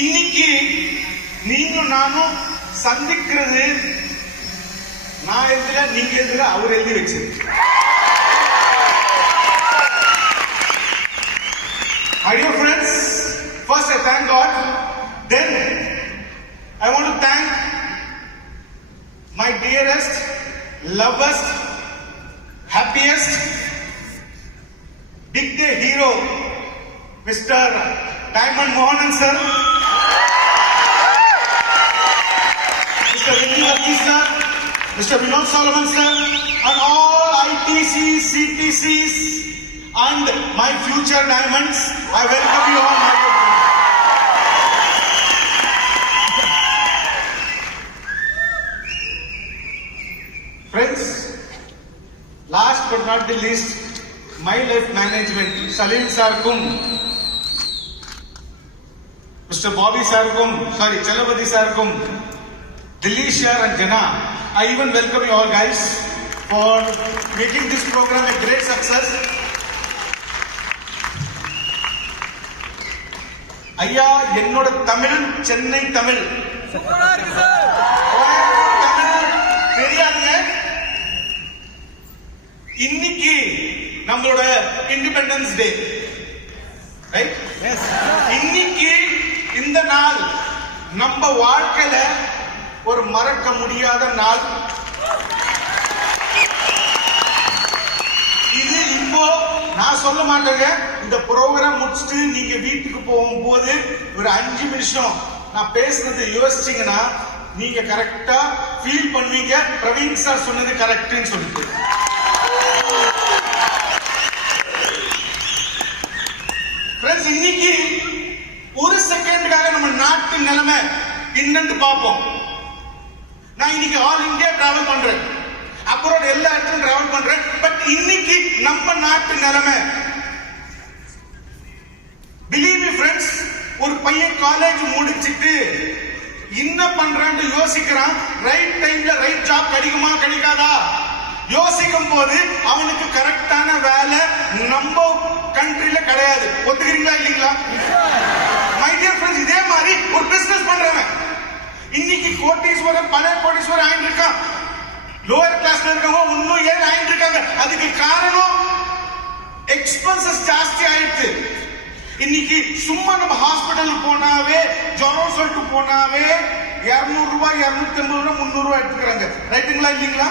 இன்னைக்கு நீங்களும் நானும் சந்திக்கிறது நான் எழுதல, நீங்க எழுதல, அவர் எழுதி வச்சது. Dear friends, first I thank God, then I want to thank my dearest, lovest, happiest, big day hero, Mr. Diamond Mohanan sir, Mr. Vinny sir, Mr. Vinod Solomon sir, and all ITCs, CTCs, and my future diamonds. I welcome you all, my good friends. Last but not the least, my life management, Salim Sarkum, Mr. Bobby Sarkum, sorry, Chalabadi Sarkum, Dilesh sir and Jana. I even welcome you all guys for making this program a great success. ஐயா, என்னோட தமிழ் சென்னை தமிழ் தெரியாதுங்க. இன்னைக்கு நம்மளோட independence day, right? இன்னைக்கு இந்த நாள் நம்ம வாழ்க்கையில ஒரு மறக்க முடியாத நாள். இது இப்போ நான் சொல்ல மாட்டேங்க. இந்த ப்ரோக்ராம் முடிச்சுட்டு நீங்க வீட்டுக்கு போகும்போது ஒரு 5 நிமிஷம் நான் பேசுனது யோசிச்சீங்கன்னா நீங்க கரெக்டா ஃபீல் பண்ணுவீங்க. பிரவீன் சார் சொன்னது கரெக்ட்னு சொல்லிட்டு. ஃப்ரெண்ட்ஸ், இன்னைக்கு ஒரு செகண்டுக்காக நம்ம நாட்டு நிலைமை என்னன்னு பார்ப்போம். நான் இன்னைக்கு ஆல் இந்தியா டிராவல் பண்றேன், அப்புறம் எல்லா இடத்துலையும் டிராவல் பண்றேன். பட் இன்னைக்கு நம்ம நாட்டு நிலைமை, பிலீவ் மீ ஃப்ரெண்ட்ஸ், ஒரு பையன் காலேஜ் முடிச்சிட்டு என்ன பண்றான்னு யோசிக்கிறான். ரைட் டைம்ல ரைட் ஜாப் கிடைக்குமா கிடைக்காதா யோசிக்கும் போது அவனுக்கு கரெக்டான வேலை நம்ம கண்ட்ரில கிடையாது. ஒத்துக்கிறீங்களா இல்லீங்களா? மை டியர் ஃப்ரெண்ட்ஸ், இதே மாதிரி ஒரு பிசினஸ் பண்றவன் இன்னைக்கு கோட்டீஸ்வரன், பல கோட்டீஸ்வரன் ஆயிட்டு இருக்கான். லோவர் கிளாஸ்ல இருக்கவங்க இன்னும் ஏன் ஆயிட்டு இருக்காங்க? அதுக்கு காரணம் எக்ஸ்பென்சஸ் ஜாஸ்தி ஆயிடுச்சு. இன்னைக்கு சும்மா நம்ம ஹாஸ்பிட்டல் போனாவே, ஜுரம் சொல்லிட்டு போனாவே 200 ரூபாய், 250 ரூபாய், 300 ரூபாய் எடுத்துக்கிறாங்க. ரைட்டுங்களா இல்லீங்களா?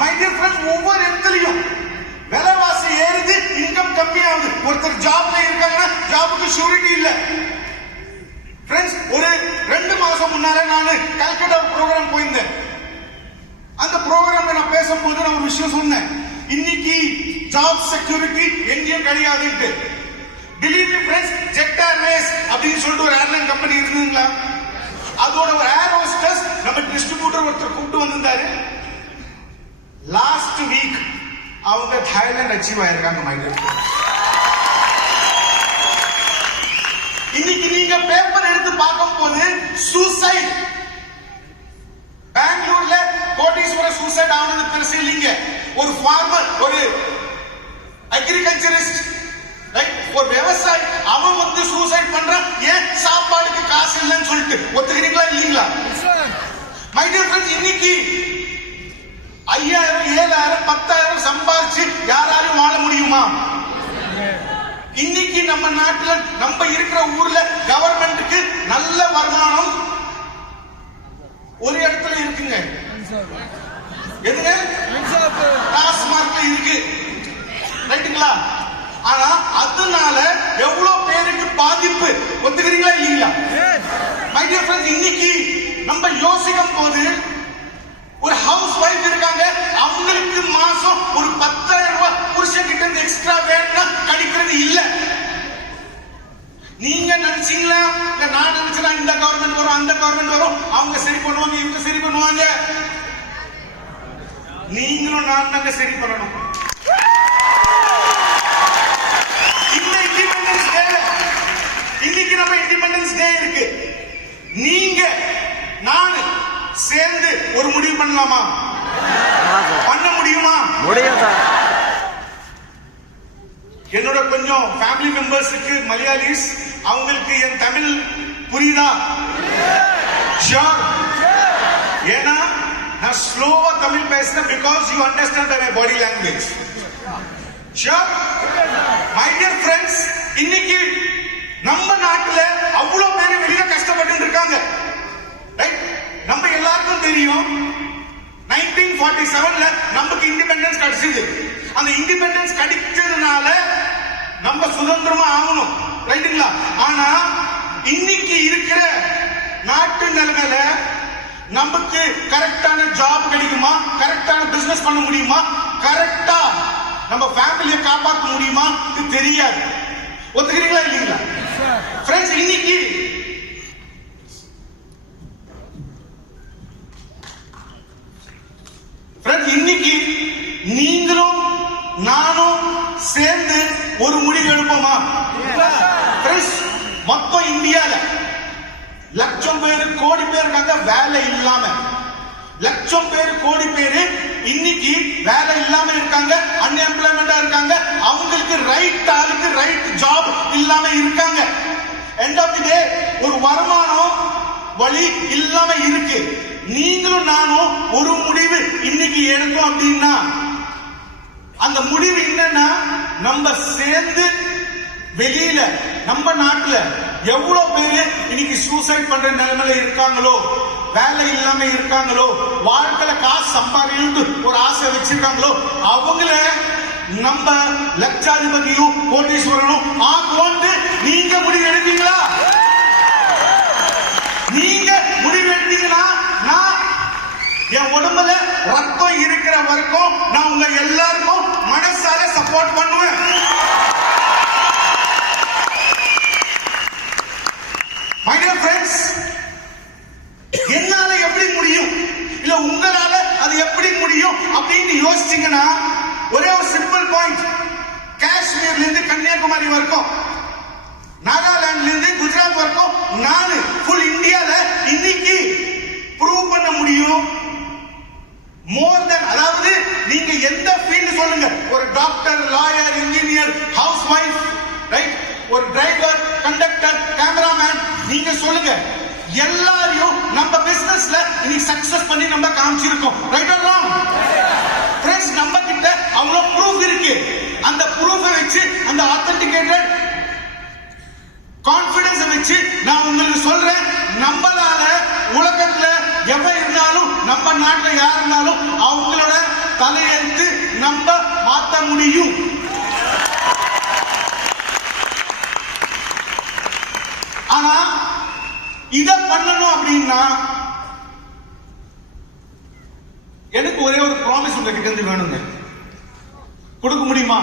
மை டியர் ஃப்ரெண்ட்ஸ், ஒவ்வொரு இடத்துலயும் விலைவாசி ஏறுது, இன்கம் கம்மியாகுது. ஒருத்தர் ஜாப்ல இருக்காங்கன்னா ஜாபுக்கு ஷூரிட்டி இல்ல. ஃப்ரெண்ட்ஸ், ஒரு 2 மாசம் முன்னால நான் கல்கட்டா ப்ரோக்ராம் போயிருந்தேன். அந்த ப்ரோக்ராம்ல நான் பேசும்போது நான் ஒரு விஷயம் சொன்னேன். இன்னைக்கு ஜாப் செக்யூரிட்டி எங்கேயும் கிடையாதுன்னு. Believe me friends, Jet Airways அப்படின்னு சொல்லிட்டு ஒரு ஏர்லைன் கம்பெனி இருந்ததுங்களா? அதோட ஒரு ஏர் ஹோஸ்டஸ் நம்ம டிஸ்ட்ரிபியூட்டர் ஒருத்தர் கூப்பிட்டு வந்திருந்தாரு. லாஸ்ட் வீக் அவங்க தாய்லாந்து அச்சீவ் ஆயிருக்காங்க. மை டியர் ஃப்ரெண்ட்ஸ், இன்னைக்கு நீங்க பேப்பர் எடுத்து பார்க்கும் போது சூசைட், பெங்களூர்ல கோட்டீஸ்வரர் சூசைட் ஆனது பெருசு இல்லைங்க. ஒரு ஃபார்மர், ஒரு அக்ரிகல்ச்சரிஸ்ட், ஒரு விவசாயி, அவன் வந்து சூசைட் பண்றான். ஏன்? சாப்பாடுக்கு காசு இல்லைன்னு சொல்லிட்டு. ஒத்துக்கிறீங்களா இல்லீங்களா? மை டியர் ஃப்ரெண்ட்ஸ், இன்னைக்கு 5000, 7000, 10,000 சம்பாதிச்சு யாராலும் வாழ முடியுமா? இன்னைக்கு நம்ம நாட்டுல, நம்ம இருக்கிற ஊர்ல கவர்மெண்ட்டுக்கு நல்ல வருமானம் ஒரு இடத்துல இருக்குங்க. எதுங்க? டாஸ்மார்க்ல இருக்கு. ரைட்டுங்களா? ஆனா அதனால எவ்வளவு பேருக்கு பாதிப்பு. ஒத்துக்கிறீங்களா இல்லீங்களா? மை டியர் ஃப்ரெண்ட்ஸ், இன்னைக்கு நம்ம யோசிக்கும் போது ஒரு ஹவுஸ் வைஃப் இருக்காங்க, அவங்களுக்கு மாசம் ஒரு 10,000 ரூபாய் புருஷன் கிட்ட இருந்து எக்ஸ்ட்ரா வேணும்னா கிடைக்கிறது இல்ல. நீங்க நினைச்சீங்களா? இல்ல நான் நினைச்சா இந்த கவர்மெண்ட் வரும், அந்த கவர்மெண்ட் வரும், அவங்க சரி பண்ணுவாங்க, இவங்க சரி பண்ணுவாங்க. நீங்களும் நான் தாங்க சரி பண்ணணும். இன்னைக்கு நம்ம இண்டிபெண்டன்ஸ் டே இருக்கு. நீங்க நான் சேர்ந்து ஒரு முடிவு பண்ணலாமா? பண்ண முடியுமா? முடியும் சார். என்னோட கொஞ்சம் ஃபேமிலி மெம்பர்ஸுக்கு மலையாளிஸ், அவங்களுக்கு என் தமிழ் புரியுதா? ஷூர். ஏன்னா நான் ஸ்லோவா தமிழ் பேசுறேன் because you understand my body language. Sure. My dear friends, இன்னைக்கு நம்ம நாட்டுல அவ்வளவு பேர் வெளியில கஷ்டப்பட்டு இருக்காங்க. ரைட்? நம்ம எல்லாருக்கும் தெரியும் 1947ல நமக்கு இண்டிபெண்டன்ஸ் கிடைச்சது. அந்த இண்டிபெண்டன்ஸ் கிடைச்சதுனால நம்ம சுதந்திரமா ஆகணும். ரைட்டுங்களா? ஆனா இன்னைக்கு இருக்கிற நாட்டு நிலைமையில நமக்கு கரெக்டான ஜாப் கிடைக்குமா, கரெக்டான பிசினஸ் பண்ண முடியுமா, கரெக்டா நம்ம ஃபேமிலியை காப்பாற்ற முடியுமா தெரியாது. ஒத்துக்கிறீங்களா இல்லீங்களா? ஃப்ரெண்ட்ஸ், இன்னைக்கு இன்னைக்கு நீங்களும் நானும் சேர்ந்து ஒரு முடிவு எடுப்போமா? மொத்தம் இந்தியால லட்சம் பேரு கோடி பேர் இருக்காங்க வேலை இல்லாம. லட்சம் பேர் கோடி பேரு இன்னைக்கு வேலை இல்லாம இருக்காங்க, அன்எம்ப்ளாய்மெண்டா இருக்காங்க. அவங்களுக்கு ரைட் ஆளுக்கு ரைட் ஜாப் இல்லாம இருக்காங்க. எண்ட் ஆஃப் தி டே ஒரு வருமானம் வழி இல்லாம இருக்கு. நீங்களும் நானும் ஒரு முடிவு இன்னைக்கு எடுத்தோம் அப்படின்னா அந்த முடிவு என்னன்னா, நம்ம சேர்ந்து வெளியில நம்ம நாட்டுல எவ்வளவு பேரு இன்னைக்கு சூசைட் பண்ற நிலைமையில இருக்காங்களோ, வேலை இல்லாம இருக்காங்களோ, வாழ்க்கையில காசு சம்பாதிக்கணும்னு ஒரு ஆசை வச்சிருக்காங்களோ, அவங்கள நம்ம லட்சாதிபதியும் கோட்டீஸ்வரனும் ஆக்குவோன்னு நீங்க முடிவு எடுப்பீங்களா? நீங்க முடிவு எடுத்தீங்கன்னா நான் என் உடம்புல ரத்தம் இருக்கிற வரைக்கும் நான் உங்க எல்லாருக்கும் மனசால சப்போர்ட் பண்ணுவேன். My dear friends, என்னால எப்படி முடியும், இல்ல உங்களால அது எப்படி முடியும் அப்படின்னு யோசிச்சீங்கன்னா ஒரே ஒரு சிம்பிள் பாயிண்ட். காஷ்மீர்ல இருந்து கன்னியாகுமரி வரைக்கும், நாகாலாந்துல இருந்து குஜராத் வரைக்கும் நானு ஃபுல் இந்தியால இன்னைக்கு ப்ரூவ் பண்ண முடியும். மோர் தென், அதாவது நீங்க எந்த ஃபீல்ட் சொல்லுங்க, ஒரு doctor, lawyer, engineer, house wife, right, ஒரு டிரைவர், கண்டக்டர், கேமராமேன், நீங்க சொல்லுங்க, எல்லாரையும் நம்ம பிசினஸ்ல இன்னைக்கு சக்சஸ் பண்ணி நம்ம காமிச்சிருக்கோம். Right or wrong? ஃப்ரெண்ட்ஸ், நம்ம கிட்ட அவ்வளவு ப்ரூஃப் இருக்கு. அந்த ப்ரூஃபை வச்சு, அந்த ஆத்தென்டிகேட்டட் கான்பிடன்ஸ் வச்சு நான் உங்களுக்கு சொல்றேன், நம்மளால உலகத்துல எவன் இருந்தாலும், நம்ம நாட்டுல யார் இருந்தாலும் அவங்களோட தலையெழுத்து நம்ம மாத்த முடியும். ஆனா இத பண்ணணும் அப்படின்னா எனக்கு ஒரே ஒரு ப்ராமிஸ் உங்ககிட்ட இருந்து வேணுங்க. கொடுக்க முடியுமா?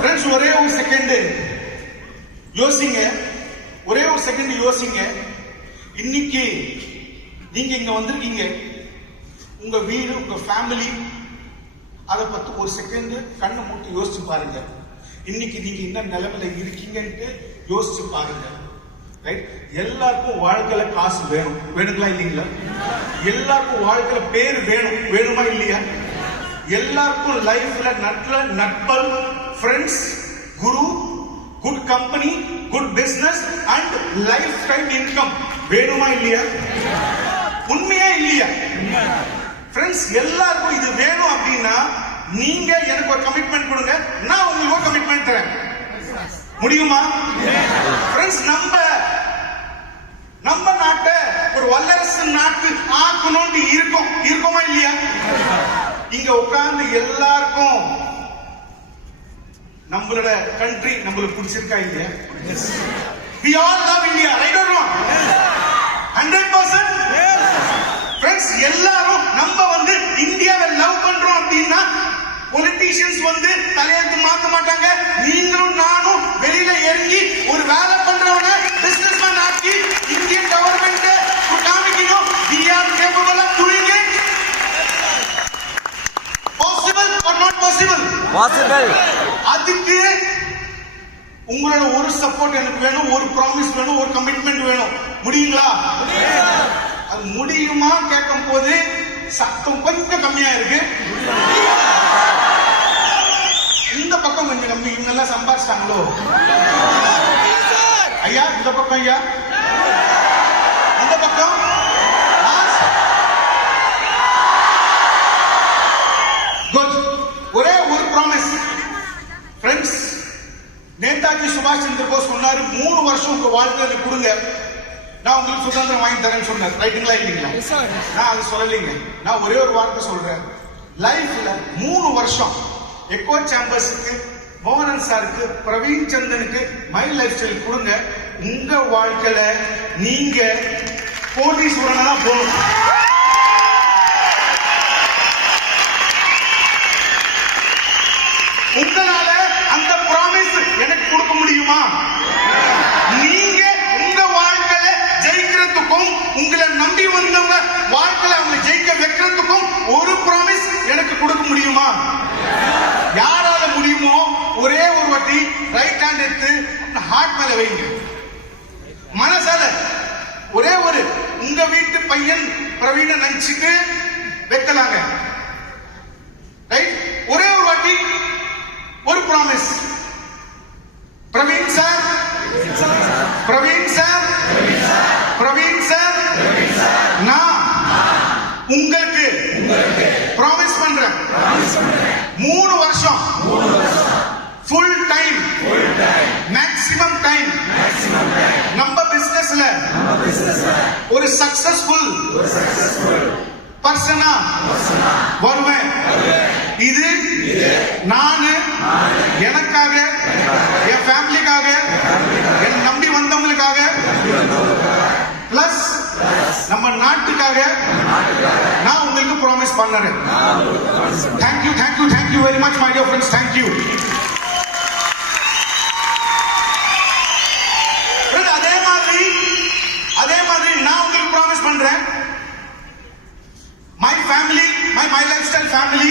ஃப்ரெண்ட்ஸ், ஒரே ஒரு செகண்ட் யோசிங்க. ஒரே ஒரு செகண்ட் யோசிங்க. இன்னைக்கு நீங்க இங்க வந்திருக்கீங்க, உங்க வீடு, உங்க ஃபேமிலி, அதை பத்தி ஒரு செகண்ட் கண்ணை மூட்டி யோசிச்சு பாருங்க. இன்னைக்கு நீங்க என்ன நிலைமையில இருக்கீங்கன்ட்டு யோசிச்சு பாருங்க. ரைட்? எல்லாருக்கும் வாழ்க்கையில காசு வேணும், வேணுங்களா இல்லீங்களா? எல்லாருக்கும் வாழ்க்கையில பேர் வேணும், வேணுமா இல்லையா? எல்லாருக்கும் லைஃப்ல நட்பல், friends, guru, good company, good business and life time income வேணுமா இல்லையா? உண்மையா இல்லையா? ஃப்ரெண்ட்ஸ், எல்லாருக்கும் இது வேணும் அப்படின்னா நீங்க எனக்கு ஒரு கமிட்மெண்ட் கொடுங்க, நான் உங்களுக்கு ஒரு கமிட்மெண்ட் தரேன். முடியுமா? ஃப்ரெண்ட்ஸ், நம்ம நாட்டை ஒரு வல்லரசு நாட்டு ஆக்கணும்னு இருக்கோமா இல்லையா? இங்க உட்கார்ந்து எல்லாருக்கும் நம்மளோட கண்ட்ரி நம்மளுக்கு பிடிச்சிருக்கா இல்லையா? We all love India, right or wrong? 100%. Friends, எல்லாரும் நம்ம இந்தியாவை லவ் பண்றோம் அப்படின்னா பொலிட்டீஷியன்ஸ் தலையெழுத்து மாத்த மாட்டாங்க. நீங்களும் நானும் வெளியில இறங்கி ஒரு வேலை பண்றவன பிசினஸ்மேன் ஆக்கி இந்தியன் கவர்மெண்ட் காமிக்கணும். We are capable of doing it. Possible or not possible? Possible. அதுக்கு உங்களோட ஒரு சப்போர்ட் எனக்கு வேணும், ஒரு ப்ராமிஸ் வேணும், ஒரு கமிட்மெண்ட் வேணும். முடியுங்களா? அது முடியுமா கேட்கும் போது சத்தம் கொஞ்சம் கம்மியா இருக்கு. இந்த பக்கம் கொஞ்சம் கம்மி. இவங்க எல்லாம் சம்பாதிச்சிட்டாங்களோ? ஐயா இந்த பக்கம், ஐயா அந்த பக்கம். குட். ஒரே ஒரு ப்ராமிஸ் ஃப்ரெண்ட்ஸ். நேதாஜி சுபாஷ் சந்திர போஸ் சொன்னாரு, 3 வருஷம் உங்க வாழ்க்கையில கொடுங்க, நான் உங்களுக்கு சுதந்திரம் வாங்கி தரேன்னு சொன்னார். ரைட்டுங்களா இல்லைங்களா? நான் அது சொல்லலைங்க. நான் ஒரே ஒரு வார்த்தை சொல்றேன். லைஃப்ல 3 வருஷம் எக்கோ சேம்பர்ஸுக்கு, மோகனன் சாருக்கு, பிரவீன் சந்தனுக்கு, மை லைஃப் ஸ்டைல் கொடுங்க. உங்க வாழ்க்கையில நீங்க கோடீஸ்வரனா போகணும். உங்களால அந்த ப்ராமிஸ் எனக்கு கொடுக்க முடியுமா? நீங்க உங்க வாழ்க்கையில ஜெயிக்கிறதுக்கும், உங்களை நம்பி வந்தவங்க வாழ்க்கையில அவங்க ஜெயிக்க வைக்கிறதுக்கும் ஒரு ப்ராமிஸ் எனக்கு கொடுக்க முடியுமா? யாரால முடியுமோ ஒரே ஒரு வாட்டி ரைட் ஹேண்ட் எடுத்து ஹார்ட் மேல வைங்க. மனசால ஒரே ஒரு உங்க வீட்டு பையன் பிரவீன நினைச்சிட்டு வைக்கலாங்க. ரைட்? ஒரே ஒரு வாட்டி ஒரு promise. Praveen sir, Praveen sir, Praveen sir, நான் உங்களுக்கு ப்ராமிஸ் பண்றேன், 3 வருஷம் ஃபுல் டைம், மேக்ஸிமம் டைம் நம்ம பிசினஸ்ல ஒரு சக்சஸ்ஃபுல் பர்சனா வருவேன். இது நான் எனக்காக, என் ஃபேமிலிக்காக, என் நம்பி வந்தவங்களுக்காக, பிளஸ் நம்ம நாட்டுக்காக நான் உங்களுக்கு ப்ராமிஸ் பண்ணறேன். Thank you, thank you, thank you very much my dear friends. Thank you. அதே மாதிரி நான் உங்களுக்கு ப்ராமிஸ் பண்றேன். My family, my life style family,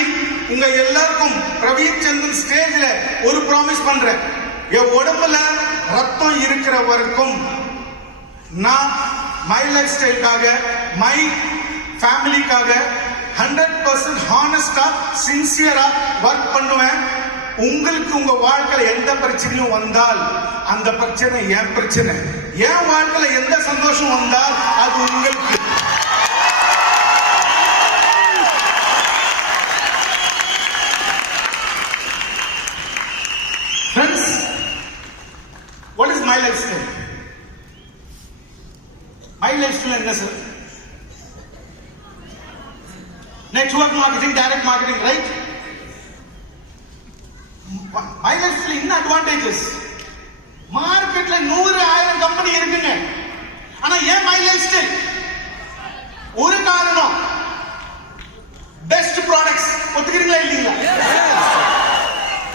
உங்க எல்லாருக்கும் பிரவீன் சந்திரன் ஸ்டேஜ்ல ஒரு ப்ராமிஸ் பண்றேன். என் உடம்புல ரத்தம் இருக்கிற வரைக்கும் நான் மை லைஃப் ஸ்டைலுக்காக, மை ஃபேமிலிக்காக 100% ஹானஸ்டா, சின்சியரா ஒர்க் பண்ணுவேன். உங்களுக்கு உங்க வாழ்க்கையில எந்த பிரச்சனையும் வந்தால் அந்த பிரச்சனை என் பிரச்சனை. என் வாழ்க்கையில எந்த சந்தோஷம் வந்தால் அது உங்களுக்கு. Friends, what is my lifestyle? My lifestyle என்ன sir? Network marketing, direct marketing, right? My lifestyle என்ன advantages? மார்க்கெட்ல 100,000 கம்பெனி இருக்குங்க. ஆனா ஏன் my lifestyle? ஒரு காரணம், பெஸ்ட் ப்ராடக்ட்ஸ். ஒத்துக்கிறீங்களா இல்லீங்களா?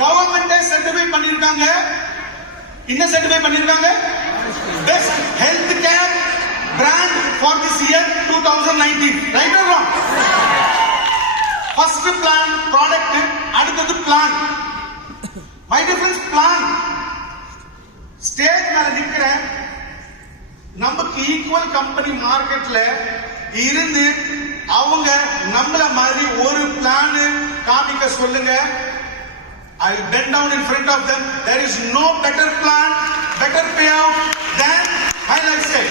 கவர்மெண்ட் சர்டிஃபை பண்ணிருக்காங்க. என்ன சர்டிஃபை பண்ணிருக்காங்க? Best health care brand for this year 2019. Right or wrong? First plan product, அடுத்தது plan. My difference plan. Stage மேல நிக்கிறேன், நமக்கு ஈக்குவல் கம்பெனி மார்க்கெட்ல இருந்து அவங்க நம்மள மாதிரி ஒரு பிளான் காமிக்க சொல்லுங்க. I'll bend down in front of them. There is no better plan, better payout than my lifestyle.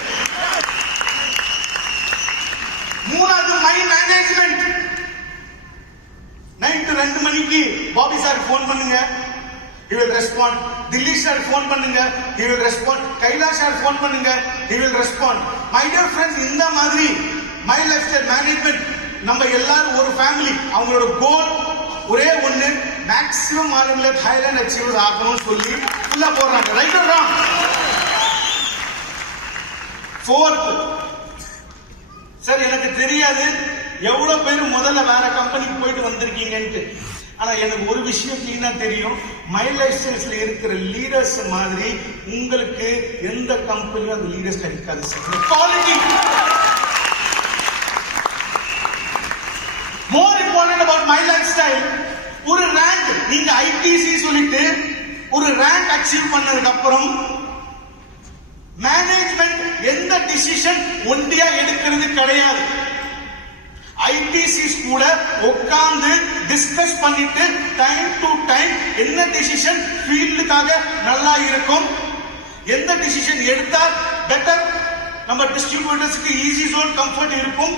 மூணாவது my management. நைட் 2 மணிக்கு பாபி சார் போன் பண்ணுங்க, he will respond. Delhi sir phone பண்ணுங்க, he will respond. Kailash sir phone பண்ணுங்க, he will respond. My dear friends, இந்த மாதிரி my lifestyle management நம்ம எல்லாரும் ஒரு ஃபேமிலி. அவங்களோட கோல் ஒரே ஒண்ணு, மேக்ஸிமம் ஆளுங்களை தாய்லாந்து அச்சீவ் ஆகணும்னு சொல்லி ஃபுல்லா போடுறாங்க. Right or wrong? Fourth, sir எனக்கு தெரியாது எவ்வளவு பேர் முதல்ல வேற கம்பெனிக்கு போயிட்டு வந்திருக்கீங்கன்ட்டு. ஆனா எனக்கு ஒரு விஷயம் கிளீனா தெரியும், மை லைஃப் ஸ்டைல்ஸ்ல இருக்கிற லீடர்ஸ் மாதிரி உங்களுக்கு எந்த கம்பெனியும் அந்த லீடர்ஸ் கிடைக்காது sir. Quality. More important about my life style, ஒரு ரேங்க், நீங்க ஐடிசி சொல்லிட்டு ஒரு ரேங்க் அச்சீவ் பண்ணதுக்கு அப்புறம் மேனேஜ்மெண்ட் எந்த டிசிஷன் ஒண்டியா எடுக்கிறது கிடையாது. ஐடிசிஸ் கூட உட்கார்ந்து டிஸ்கஸ் பண்ணிட்டு டைம் டு டைம் என்ன டிசிஷன் ஃபீல்டுக்காக நல்லா இருக்கும், எந்த டிசிஷன் எடுத்தா பெட்டர், நம்ம டிஸ்ட்ரிபியூட்டர்ஸ்க்கு ஈஸி ஜோன் கம்ஃபர்ட் இருக்கும்,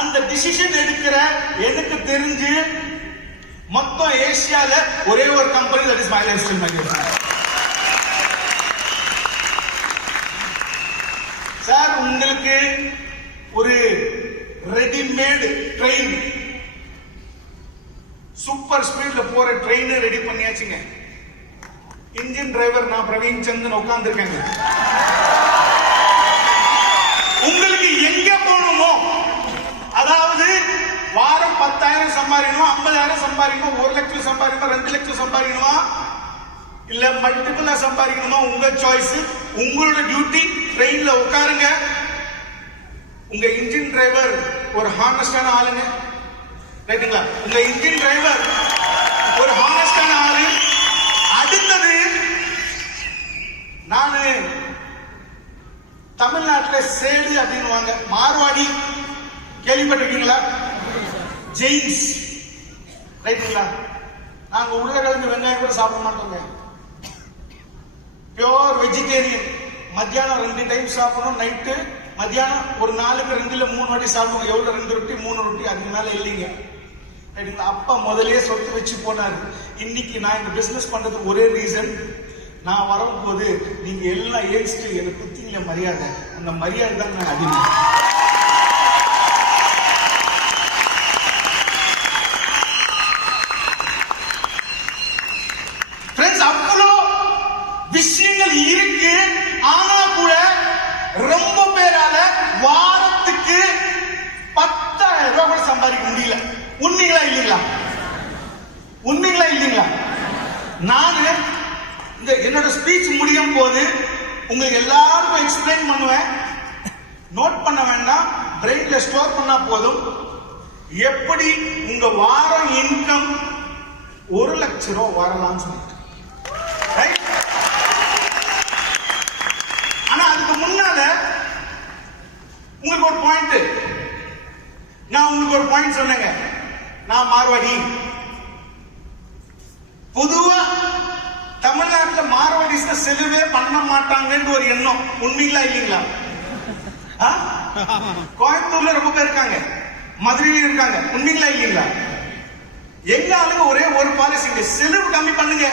அந்த டிசிஷன் எடுக்கிற எனக்கு தெரிஞ்சு மொத்தம் ஏசியால ஒரே ஒரு company, that is my life style management. Sir, உங்களுக்கு ஒரு ரெடிமேட் ட்ரெயின், சூப்பர் ஸ்பீட்ல போற ட்ரெயின் ரெடி பண்ணியாச்சுங்க. இன்ஜின் டிரைவர் நான் பிரவீன் சந்திரன் உட்கார்ந்து இருக்கேங்க. உங்களுக்கு எங்க போகணுமோ, அதாவது வாரம் 10,000 சம்பாதிக்கணும், 50,000 சம்பாதிக்கணும், 1 லட்சம் சம்பாதிக்கணும், 2 லட்சம் சம்பாதிக்கணுமா, இல்ல மல்டிபிளா சம்பாதிக்கணுமா, உங்க சாய்ஸ். உங்களோட டியூட்டி ட்ரெயின்ல உட்காருங்க. உங்க இன்ஜின் டிரைவர் ஒரு ஹானஸ்டான ஆளுங்க, ரைட்டுங்களா? உங்க இன்ஜின் டிரைவர் ஒரு ஹானஸ்டான ஆளு. அடுத்தது, நானு தமிழ்நாட்டில் சேடு அப்படின்னு மார்வாடி கேள்விப்பட்டிருக்கீங்களா? ஜெயின்ஸ், ரைட்டுங்களா? நாங்க உருளைக்கிழங்கு வெங்காயம் கூட சாப்பிட மாட்டோங்க. Pure vegetarian. மத்தியானம் 2 டைம் சாப்பிடணும், நைட்டு மத்தியானம் ஒரு நாளுக்கு 2 இல்ல 3 வாட்டி சாப்பிடுவோம். எவ்வளவு? 2 ரொட்டி 3 ரொட்டி, அதுக்கு மேல இல்லைங்க. அப்பா முதலே சொத்து வச்சு போனாரு. இன்னைக்கு நான் இந்த பிசினஸ் பண்றதுக்கு ஒரே ரீசன், நான் வரும்போது நீங்க எல்லாம் ஏறிச்சுட்டு எனக்கு குத்திங்கள மரியாதை, அந்த மரியாதை தான் நான் அதிகம். அவ்வளோ விஷயங்கள் இருக்கு. ஆனா கூட ரொம்ப பேரால வாரத்துக்கு 10,000 ரூபாய் கூட சம்பாதிக்க முடியல. உண்மைங்களா இல்லைங்களா? உண்மைங்களா இல்லைங்களா? நானு இந்த என்னோட ஸ்பீச் முடியும் போது உங்களுக்கு எல்லாருக்கும் எக்ஸ்பிளைன் பண்ணுவேன். நோட் பண்ண வேண்டாம், பிரெயின்ல ஸ்டோர் பண்ணா போதும். எப்படி உங்க வாரம் இன்கம் 1 லட்சம் ரூபாய் வரலாம்னு சொல்லிட்டு. ஆனா அதுக்கு முன்னால உங்களுக்கு ஒரு பாயிண்ட், நான் உங்களுக்கு ஒரு பாயிண்ட் சொன்னேங்க. நான் மார்வாடி. பொதுவா தமிழ்நாட்டில் மார்வாடிஸ் செலவே பண்ண மாட்டாங்கன்னு ஒரு எண்ணம். உண்மைங்களா இல்லைங்களா? கோயம்புத்தூர்ல ரொம்ப பேர் இருக்காங்க, மதுரையில இருக்காங்க. உண்மைங்களா இல்லைங்களா? எங்க ஆளுங்க ஒரே ஒரு பாலிசி, செலவு கம்மி பண்ணுங்க.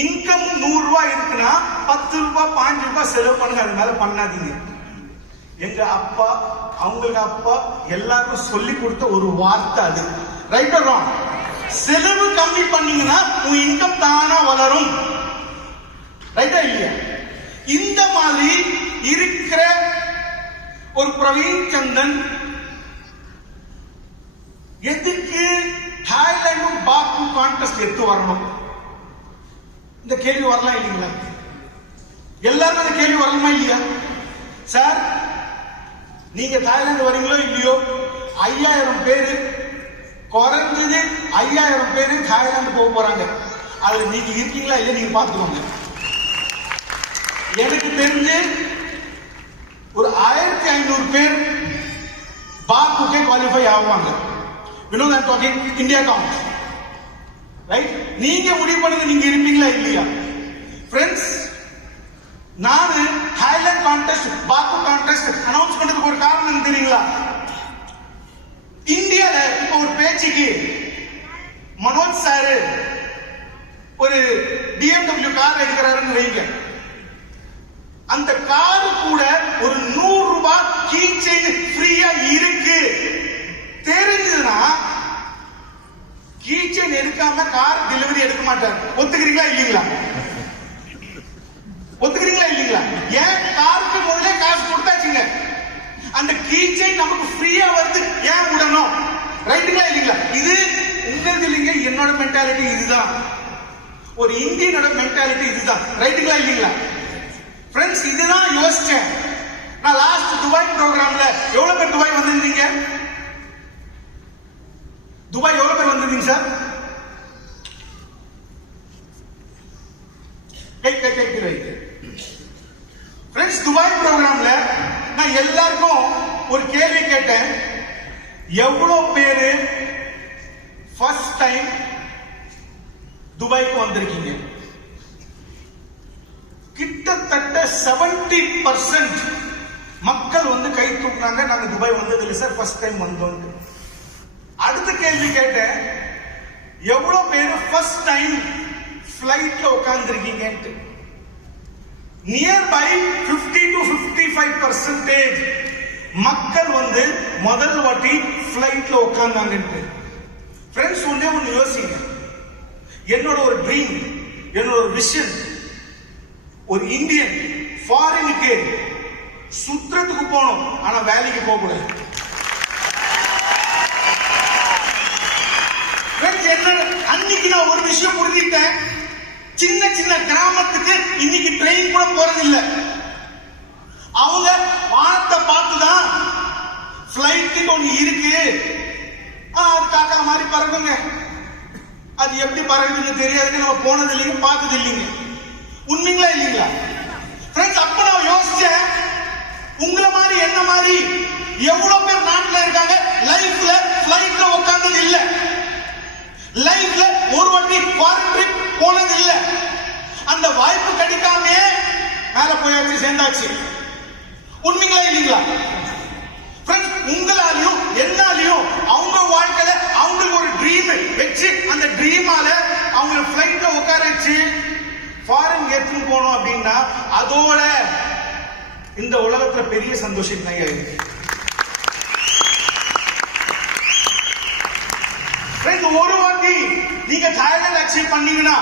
இன்கம் 100 ரூபாய் இருக்குன்னா 10 ரூபாய் 5 ரூபாய் செலவு பண்ணுங்க, அது மேல பண்ணாதீங்க. எங்க அப்பா, அவங்களுக்கு அப்பா எல்லாருக்கும் சொல்லி கொடுத்த ஒரு வார்த்தை அது. Right or wrong? செலவு கம்மி பண்ணீங்கன்னா உங்க இன்கம் தானா வளரும். ரைட்டா இல்லையா? இந்த மாதிரி இருக்கிற ஒரு பிரவீன் சந்தன் எதுக்கு தாய்லாந்தும் பாக்கு கான்டெஸ்ட் எடுத்து வரணும்? இந்த கேள்வி வரலாம் இல்லைங்களா? எல்லாரும் அந்த கேள்வி வரணுமா இல்லையா? சார், நீங்க தாய்லாந்து வரீங்களோ இல்லையோ, 5000 பேரு குறைஞ்சது 5000 பேரு தாய்லாந்து போக போறாங்க. அதுல நீங்க இருக்கீங்களா இல்லையா நீங்க பாத்துக்கோங்க. எனக்கு தெரிஞ்சு ஒரு 1500 பேர் பாக்குக்கே குவாலிஃபை ஆவாங்க. Vinod, I'm talking India count. Right? நீங்க முடிவு பண்ணுங்க, நீங்க இருப்பீங்களா இல்லையா? ஃப்ரெண்ட்ஸ், நானு தாய்லாந்து கான்டெஸ்ட், பாக்கு கான்டெஸ்ட் அனௌன்ஸ் பண்றதுக்கு ஒரு காரணம் தெரியுங்களா? இந்தியால இப்ப ஒரு பேச்சுக்கு மனோஜ் சாரு ஒரு BMW கார் எடுக்கிறாருன்னு வைங்க. அந்த காரு கூட ஒரு 100 ரூபாய் கீ செயின் ஃப்ரீயா இருக்கு. தெரிஞ்சதுன்னா கீ செயின் எடுக்காம கார் டெலிவரி எடுக்க மாட்டார். ஒத்துக்கிறீங்களா இல்லீங்களா? ஒத்துக்கிறீங்களா இல்லீங்களா? ஏன்? காருக்கு முதல்ல காசு கொடுத்தாச்சுங்க. அந்த கீ செயின் நமக்கு ஃப்ரீயா வருது, ஏன் விடணும்? ரைட்டுங்களா இல்லீங்களா? இது உங்களது இல்லைங்க, என்னோட மென்டாலிட்டி இதுதான். ஒரு இந்தியனோட மென்டாலிட்டி இதுதான். ரைட்டுங்களா இல்லீங்களா? ஃப்ரெண்ட்ஸ், இதுதான் யோசிச்சேன். நான் லாஸ்ட் துபாய் ப்ரோக்ராம்ல எவ்வளவு பேர் துபாய் வந்திருந்தீங்க? துபாய் எவ்வளவு பேர் வந்திருந்தீங்க சார்? ஃப்ரெண்ட்ஸ், துபாய் ப்ரோக்ராம்ல நான் எல்லாருக்கும் ஒரு கேள்வி கேட்டேன். எவ்வளவு பேரு ஃபர்ஸ்ட் டைம் துபாய்க்கு வந்திருக்கீங்க? கிட்டத்தட்ட 70% மக்கள் வந்து கை தூக்குறாங்க. நாங்க துபாய் வந்தது இல்லை சார், ஃபர்ஸ்ட் டைம் வந்தோம். அடுத்த கேள்வி கேட்டேன், எவ்வளவு பேரு ஃபர்ஸ்ட் டைம் ஃபிளைட்ல உட்கார்ந்துருக்கீங்க? நியர்பை 50 to 55% மக்கள் வந்து முதல் வாட்டி ஃபிளைட்ல உட்கார்ந்தாங்க. ஃப்ரெண்ட்ஸ், ஒண்ணே ஒண்ணு யோசிங்க. என்னோட ஒரு ட்ரீம், என்னோட ஒரு விஷன், ஒரு இந்தியன் ஃபாரினுக்கு சுற்றுறதுக்கு போகணும், ஆனா வேலைக்கு போக கூடாது. அன்னைக்கு நான் ஒரு விஷயம் புரிஞ்சுக்கிட்டேன். சின்ன சின்ன கிராமத்துக்கு இன்னைக்கு ட்ரெயின் கூட போறதில்லை. அவங்க வானத்தை பார்த்துதான் பிளைட் ஒண்ணு இருக்கு, அது காக்கா மாதிரி பறக்குங்க. அது எப்படி பறக்குதுன்னு தெரியாது, நம்ம போனது இல்லைங்க, பார்த்தது இல்லைங்க. உண்மைங்களா இல்லைங்களா? அப்ப நான் யோசிச்சேன், உங்களை மாதிரி என்ன மாதிரி எவ்வளவு பேர் நாட்டில் இருக்காங்க, லைஃப்ல பிளைட்ல உட்கார்ந்தது இல்ல, லைஃப்ல ஒரு வாட்டி ஃபாரின் ட்ரிப் போனது இல்ல. அந்த வாய்ப்பு கிடைக்காம மேல போயாச்சு, சேர்ந்தாச்சு. உண்மைங்களா இல்லைங்களா? உங்களாலையும் என்னாலையும் அவங்க வாழ்க்கையில அவங்களுக்கு ஒரு ட்ரீம் வச்சு அந்த ட்ரீமால அவங்க பிளைட்ல உட்கார வச்சு ஃபாரின் எடுத்துன்னு போனோம் அப்படின்னா அதோட இந்த உலகத்துல பெரிய சந்தோஷம் இருக்கு. ஒரு வாட்டி நீங்க தாய்லாந்து அச்சீவ் பண்ணீங்கன்னா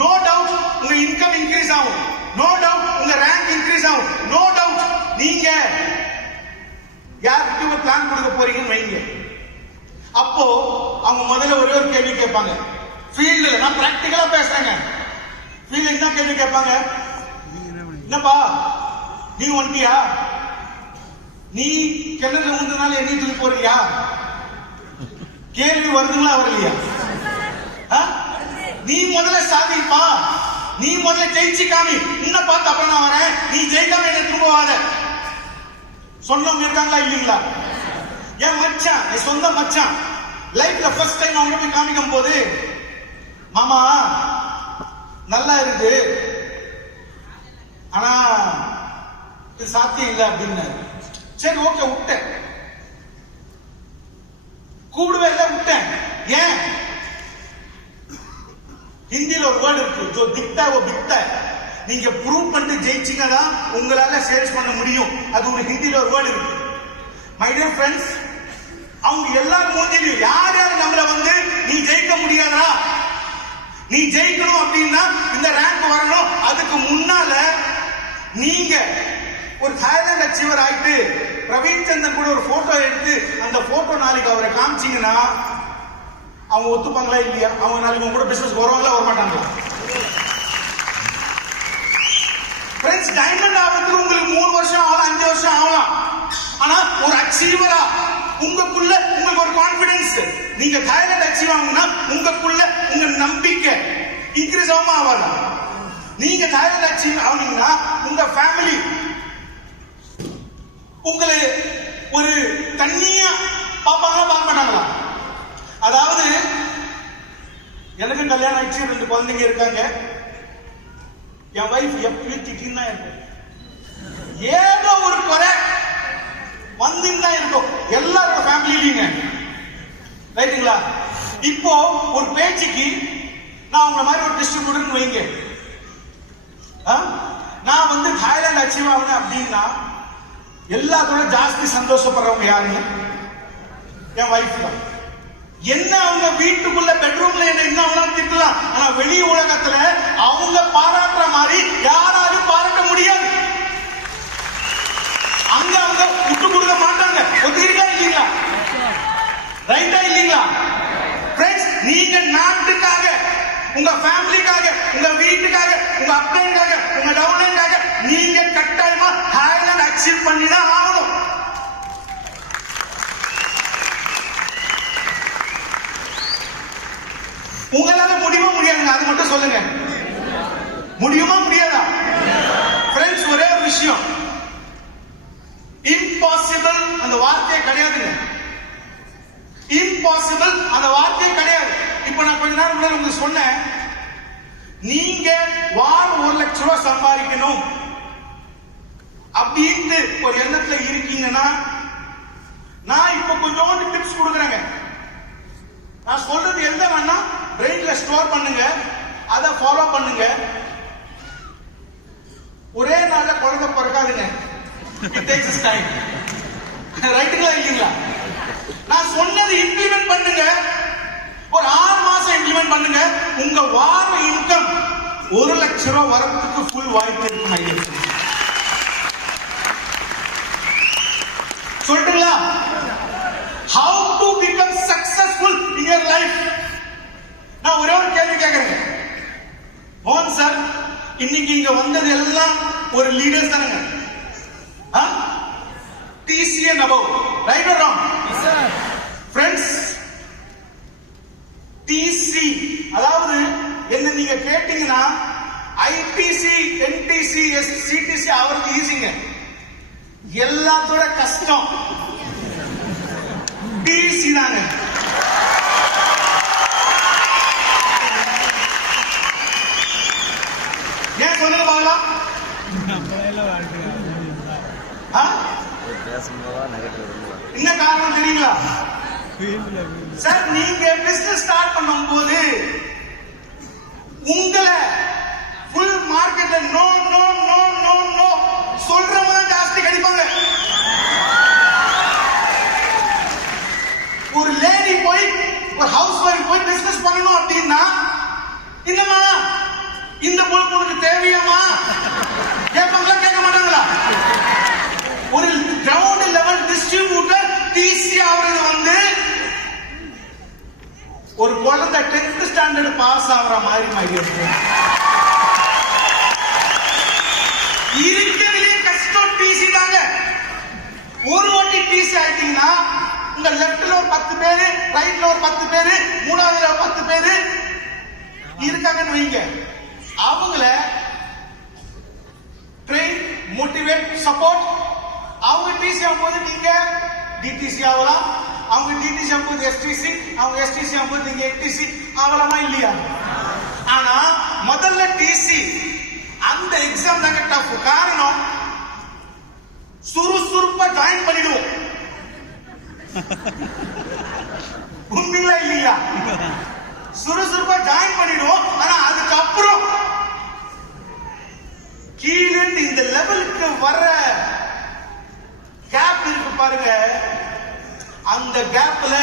நோ டவுட் உங்க இன்கம் இன்க்ரீஸ் ஆகும், நோ டவுட் உங்க ரேங்க் இன்க்ரீஸ் ஆகும், நோ டவுட் நீங்க யாருக்கு பிளான் கொடுக்க போறீங்கன்னு வைங்க. அப்போ அவங்க முதல்ல ஒரே ஒரு கேள்வி கேட்பாங்க. ஃபீல்ட்ல நான் பிராக்டிகலா பேசுறேங்க. ஃபீல்ட்ல என்ன கேள்வி கேட்பாங்க? என்னப்பா நீ வந்துட்டியா, நீ கிணறு ஊந்தனால என்ன தூக்கி போறியா? கேள்வி வருதுங்களா வரலையா? நீ முதல்ல சாதிப்பா, நீ முதல்ல ஜெயிச்சு காமி, உன்னை பார்த்து அப்புறம் நான் வரேன், நீ ஜெயிக்காம என்ன திரும்ப வாத சொன்னவங்க இருக்காங்களா இல்லைங்களா? என் மச்சான், என் சொந்த மச்சான் லைஃப்ல ஃபர்ஸ்ட் டைம் அவங்க போய் காமிக்கும் போது, மாமா நல்லா இருக்கு ஆனா இது சாத்தியம் இல்லை அப்படின்னு. சரி ஓகே விட்டேன், கூடவே எல்லாம் விட்டேன். ஏன்? ஹிந்தியில ஒரு வேர்டு இருக்கு, ஜோ திக்தா வோ பிக்தா. நீங்க ப்ரூவ் பண்ணிட்டு ஜெயிச்சீங்கன்னா உங்களால சேல்ஸ் பண்ண முடியும். அது ஒரு ஹிந்தியில ஒரு வேர்டு இருக்கு. மை டியர் ஃப்ரெண்ட்ஸ், அவங்க எல்லாரும் மூஞ்சிலையும் யார் யார் நம்மள வந்து நீ ஜெயிக்க முடியாதா, நீ ஜெயிக்கணும் அப்படின்னா இந்த ரேங்க் வரணும், அதுக்கு முன்னால நீங்க ஒரு தாய்லாந்து அச்சீவர் ஆயிட்டு பிரவீன் சந்திரன் கூட ஒரு போட்டோ எடுத்து அந்த போட்டோ நாளைக்கு அவரை காமிச்சீங்கன்னா அவங்க ஒத்துப்பாங்களா இல்லையா? அவங்க நாளைக்கு கூட பிசினஸ் வருவாங்களா வரமாட்டாங்களா? ஃப்ரெண்ட்ஸ், டைமண்ட் ஆகிறதுக்கு உங்களுக்கு 3 வருஷம் ஆகலாம், 5 வருஷம் ஆகலாம். ஆனா ஒரு அச்சீவரா உங்களுக்குள்ள உங்களுக்கு ஒரு கான்பிடன்ஸ், நீங்க தாய்லாந்து அச்சீவ் ஆகும்னா உங்களுக்குள்ள உங்க நம்பிக்கை இன்க்ரீஸ் ஆகுமா ஆகாதா? நீங்க தாய்லாந்து அச்சீவ் ஆகுனீங்கன்னா உங்க ஃபேமிலி உங்களை ஒரு தண்ணியா பாப்பாங்களா பார்க்க மாட்டாங்களா? அதாவது எனக்கு கல்யாணம் ஆயிடுச்சு, 2 குழந்தைங்க இருக்காங்க. என் வைஃப் எப்பயும் திட்டின்னு தான் இருக்கும், ஏதோ ஒரு குறை வந்துன்னு தான் இருக்கும் எல்லாரோட ஃபேமிலியிலீங்க, ரைட்டுங்களா? இப்போ ஒரு பேச்சுக்கு நான் உங்களை மாதிரி ஒரு டிஸ்ட்ரிபியூட்டர் வைங்க, நான் வந்து தாய்லாந்து அச்சீவ் ஆகணும் அப்படின்னா எல்லாத்தோட ஜாஸ்தி சந்தோஷப்படுறவங்க யாருங்க? என் வைஃப் தான். என்ன அவங்க வீட்டுக்குள்ள பெட்ரூம்ல என்ன வேணாலும் திட்டலாம், ஆனா வெளி உலகத்துல அவங்க பாராட்டுற மாதிரி யாராலும் பாராட்ட முடியாது. அங்க அவங்க விட்டு கொடுக்க மாட்டாங்க. ஒத்துக்கிறீங்களா இல்லீங்களா? ரைட்டா இல்லீங்களா? ஃப்ரெண்ட்ஸ், நீங்க நாட்டுக்காக, உங்க ஃபேமிலிக்காக, உங்க வீட்டுக்காக, உங்க அப்ளைன்காக, உங்க டவுன்லைன்காக நீங்க கட்டாயமா தாய்லாந்து அச்சீவ் பண்ணிதான் ஆகணும். உங்களால முடியுமா முடியாதுங்க? அது மட்டும் சொல்லுங்க. முடியுமா முடியாதா? ஃப்ரெண்ட்ஸ், ஒரே ஒரு விஷயம், இம்பாசிபிள் அந்த வார்த்தையே கிடையாதுங்க. இம்பாசிபிள் அந்த வார்த்தையே கிடையாது. இப்ப நான் கொஞ்ச நேரம் முன்னாடி உங்களுக்கு சொன்னேன், நீங்க வாரம் 1 லட்சம் ரூபாய் சம்பாதிக்கணும் அப்படின்னு ஒரு எண்ணத்துல இருக்கீங்கன்னா நான் இப்ப கொஞ்சோண்டு டிப்ஸ் கொடுக்குறேங்க. நான் சொல்றது எந்த வேணா பிரெயின்ல ஸ்டோர் பண்ணுங்க, அதை ஃபாலோ பண்ணுங்க. ஒரே நாள்ல குழந்தை பிறக்காதுங்க. It takes time. ரைட்டுங்களா இல்லீங்களா? நான் சொன்னது இம்ப்ளிமெண்ட் பண்ணுங்க. ஒரு 6 மாசம் இம்ப்ளிமெண்ட் பண்ணுங்க. உங்க வார இன்கம் 1 லட்சம் ரூபாய் வரதுக்கு ஃபுல் வாய்ப்பு இருக்கு. சொல்றீங்களா? How to become successful in your life? நான் ஒரே ஒரு கேள்வி கேட்கிறேன். மோகன் சார், இன்னைக்கு இங்க வந்தது எல்லாம் ஒரு லீடர்ஸ் தானங்க? TC and above, right or wrong? Yes sir. Friends, TC அதாவது என்ன நீங்க கேட்டீங்கன்னா ITC, NTC, CTC அவருக்கு ஈஸிங்க. எல்லாத்தோட கஷ்டம் TC தாங்க. ஏன் சொல்லுங்க பாக்கலாம்? என்ன காரணம் தெரியுங்களா சார்? நீங்க பிசினஸ் ஸ்டார்ட் பண்ணும் போது உங்களை ஃபுல் மார்க்கெட்ல no no no no no சொல்றவங்க தான் ஜாஸ்தி கிடைப்பாங்க. ஒரு லேடி போய் ஒரு ஹவுஸ் ஒய்ஃப் போய் பிசினஸ் பண்ணணும் அப்படின்னா, இல்லம்மா இந்த பொழுது உனக்கு தேவையாமா கேட்பாங்களா? கேட்க மாட்டாங்களா? ஒரு கிரவுண்ட் லெவல் டிஸ்ட்ரிபியூட்டர் TC ஆவறது வந்து ஒரு குழந்தை 10th ஸ்டாண்டர்ட் பாஸ் ஆகுற மாதிரி இருக்கிறதுலே கஷ்டம் TC தாங்க. ஒரு வாட்டி TC ஆயிட்டீங்கன்னா உங்க லெப்ட்ல ஒரு 10 பேரு, ரைட்ல ஒரு 10 பேரு, மூணாவதுல 10 பேரு இருக்காங்கன்னு வைங்க. அவங்கள ட்ரெயின், மோட்டிவேட், சப்போர்ட். அவங்க TC ஆகும்போது நீங்க DTC ஆகலாம். அவங்க DTC ஆகும்போது STC, அவங்க STC ஆகும்போது நீங்க NTC ஆகலாமா இல்லையா? ஆனா முதல்ல TC அந்த எக்ஸாம் தாங்க டஃப். காரணம் சுறுசுறுப்பா ஜாயின் பண்ணிடுவோம். உண்மைங்களா இல்லையா? சுறுசுறுப்பா ஜாயின் பண்ணிடுவோம். ஆனா அதுக்கப்புறம் கீழே இந்த லெவலுக்கு வர கேப் இருக்கு பாருங்க. அந்த கேப்ல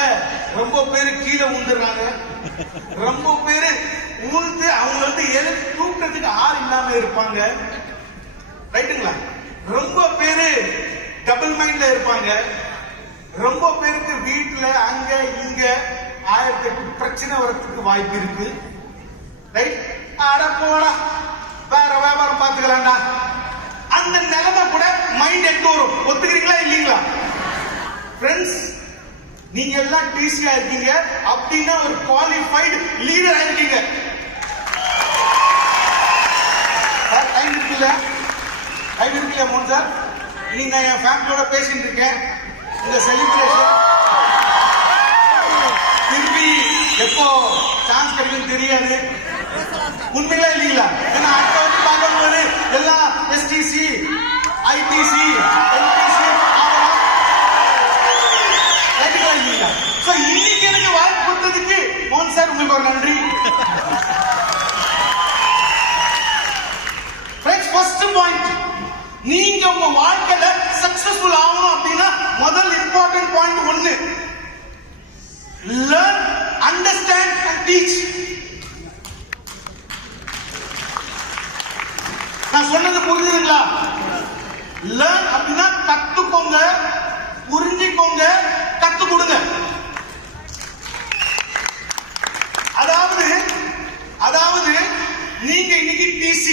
ரொம்ப பேரு கீழே உந்துறாங்க. ரொம்ப பேரு உழுந்து அவங்க வந்து எழுத்து தூக்கிறதுக்கு ஆள் இல்லாம இருப்பாங்க. ரைட்டுங்களா? ரொம்ப பேரு டபுள் மைண்ட்ல இருப்பாங்க. ரொம்ப பேருக்கு வீட்டுல அங்க இங்க 1008 பிரச்சனை வரத்துக்கு வாய்ப்பு இருக்கு. ரைட்? அட போடா, வேற வியாபாரம் பார்த்துக்கலாம்டா, அந்த நிலைமை கூட மைண்ட் எட்டு வரும். ஒத்துக்கிறீங்களா இல்லீங்களா? ஃப்ரெண்ட்ஸ், நீங்க எல்லாம் TC இருக்கீங்க அப்படின்னா ஒரு குவாலிஃபைடு லீடர் ஆயிருக்கீங்க. டைம் இருக்குல்ல? டைம் இருக்குல்ல மோகன் சார்? நீங்க என் ஃபேமிலியோட பேசிட்டு இருக்கேன். இந்த செலிப்ரேஷன் திருப்பி எப்போ சான்ஸ் கிடைக்கும் தெரியாது. உண்மையா இல்லீங்களா? ஏன்னா அடுத்த வந்து பார்க்கும்போது எல்லாம் STC, ITC, NTC ஆகலாம். இல்லீங்களா? சோ இன்னைக்கு எனக்கு வாய்ப்பு கொடுத்ததுக்கு மோகன் சார் உங்களுக்கு ஒரு நன்றி. ஃப்ரெண்ட்ஸ், ஃபர்ஸ்ட் பாயிண்ட், நீங்க உங்க வாழ்க்கையில சக்சஸ்ஃபுல் ஆகணும் அப்படின்னா முதல் important point 1, learn, understand and teach. நான் சொன்னது புரியுதுங்களா? learn அப்படின்னா கத்துக்கோங்க, புரிஞ்சுக்கோங்க, கத்து கொடுங்க. அதாவது நீங்க இன்னைக்கு TC,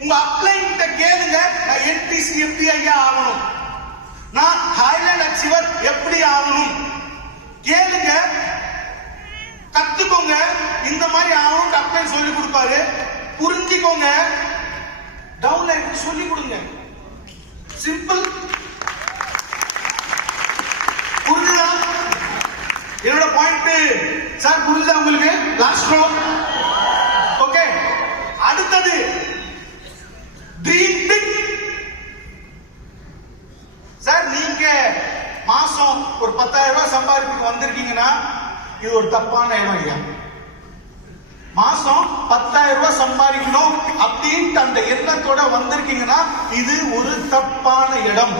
உங்க அப்ளை கிட்ட கேளுங்க, நான் NTC எப்படி ஐயா ஆகணும், நான் ஹைலேண்ட் அச்சீவர் எப்படி ஆகணும் கேளுங்க, கத்துக்கோங்க. இந்த மாதிரி ஆகணும் அப்ளை சொல்லி கொடுப்பாரு. புரிஞ்சுக்கோங்க, டவுன்லைன் சொல்லி கொடுங்க. சிம்பிள். புரிஞ்சுதா? என்னோட பாயிண்ட் சார் புரிஞ்சுதா உங்களுக்கு? Last row. ஓகே, ரூபாய் சம்பாதிக்க வந்திருக்கீங்கன்னா இது ஒரு தப்பான இடம் ஐயா. மாசம் 10,000 ரூபாய் சம்பாதிக்கணும் அப்படின்ட்டு அந்த எண்ணத்தோட வந்திருக்கீங்கன்னா இது ஒரு தப்பான இடம்.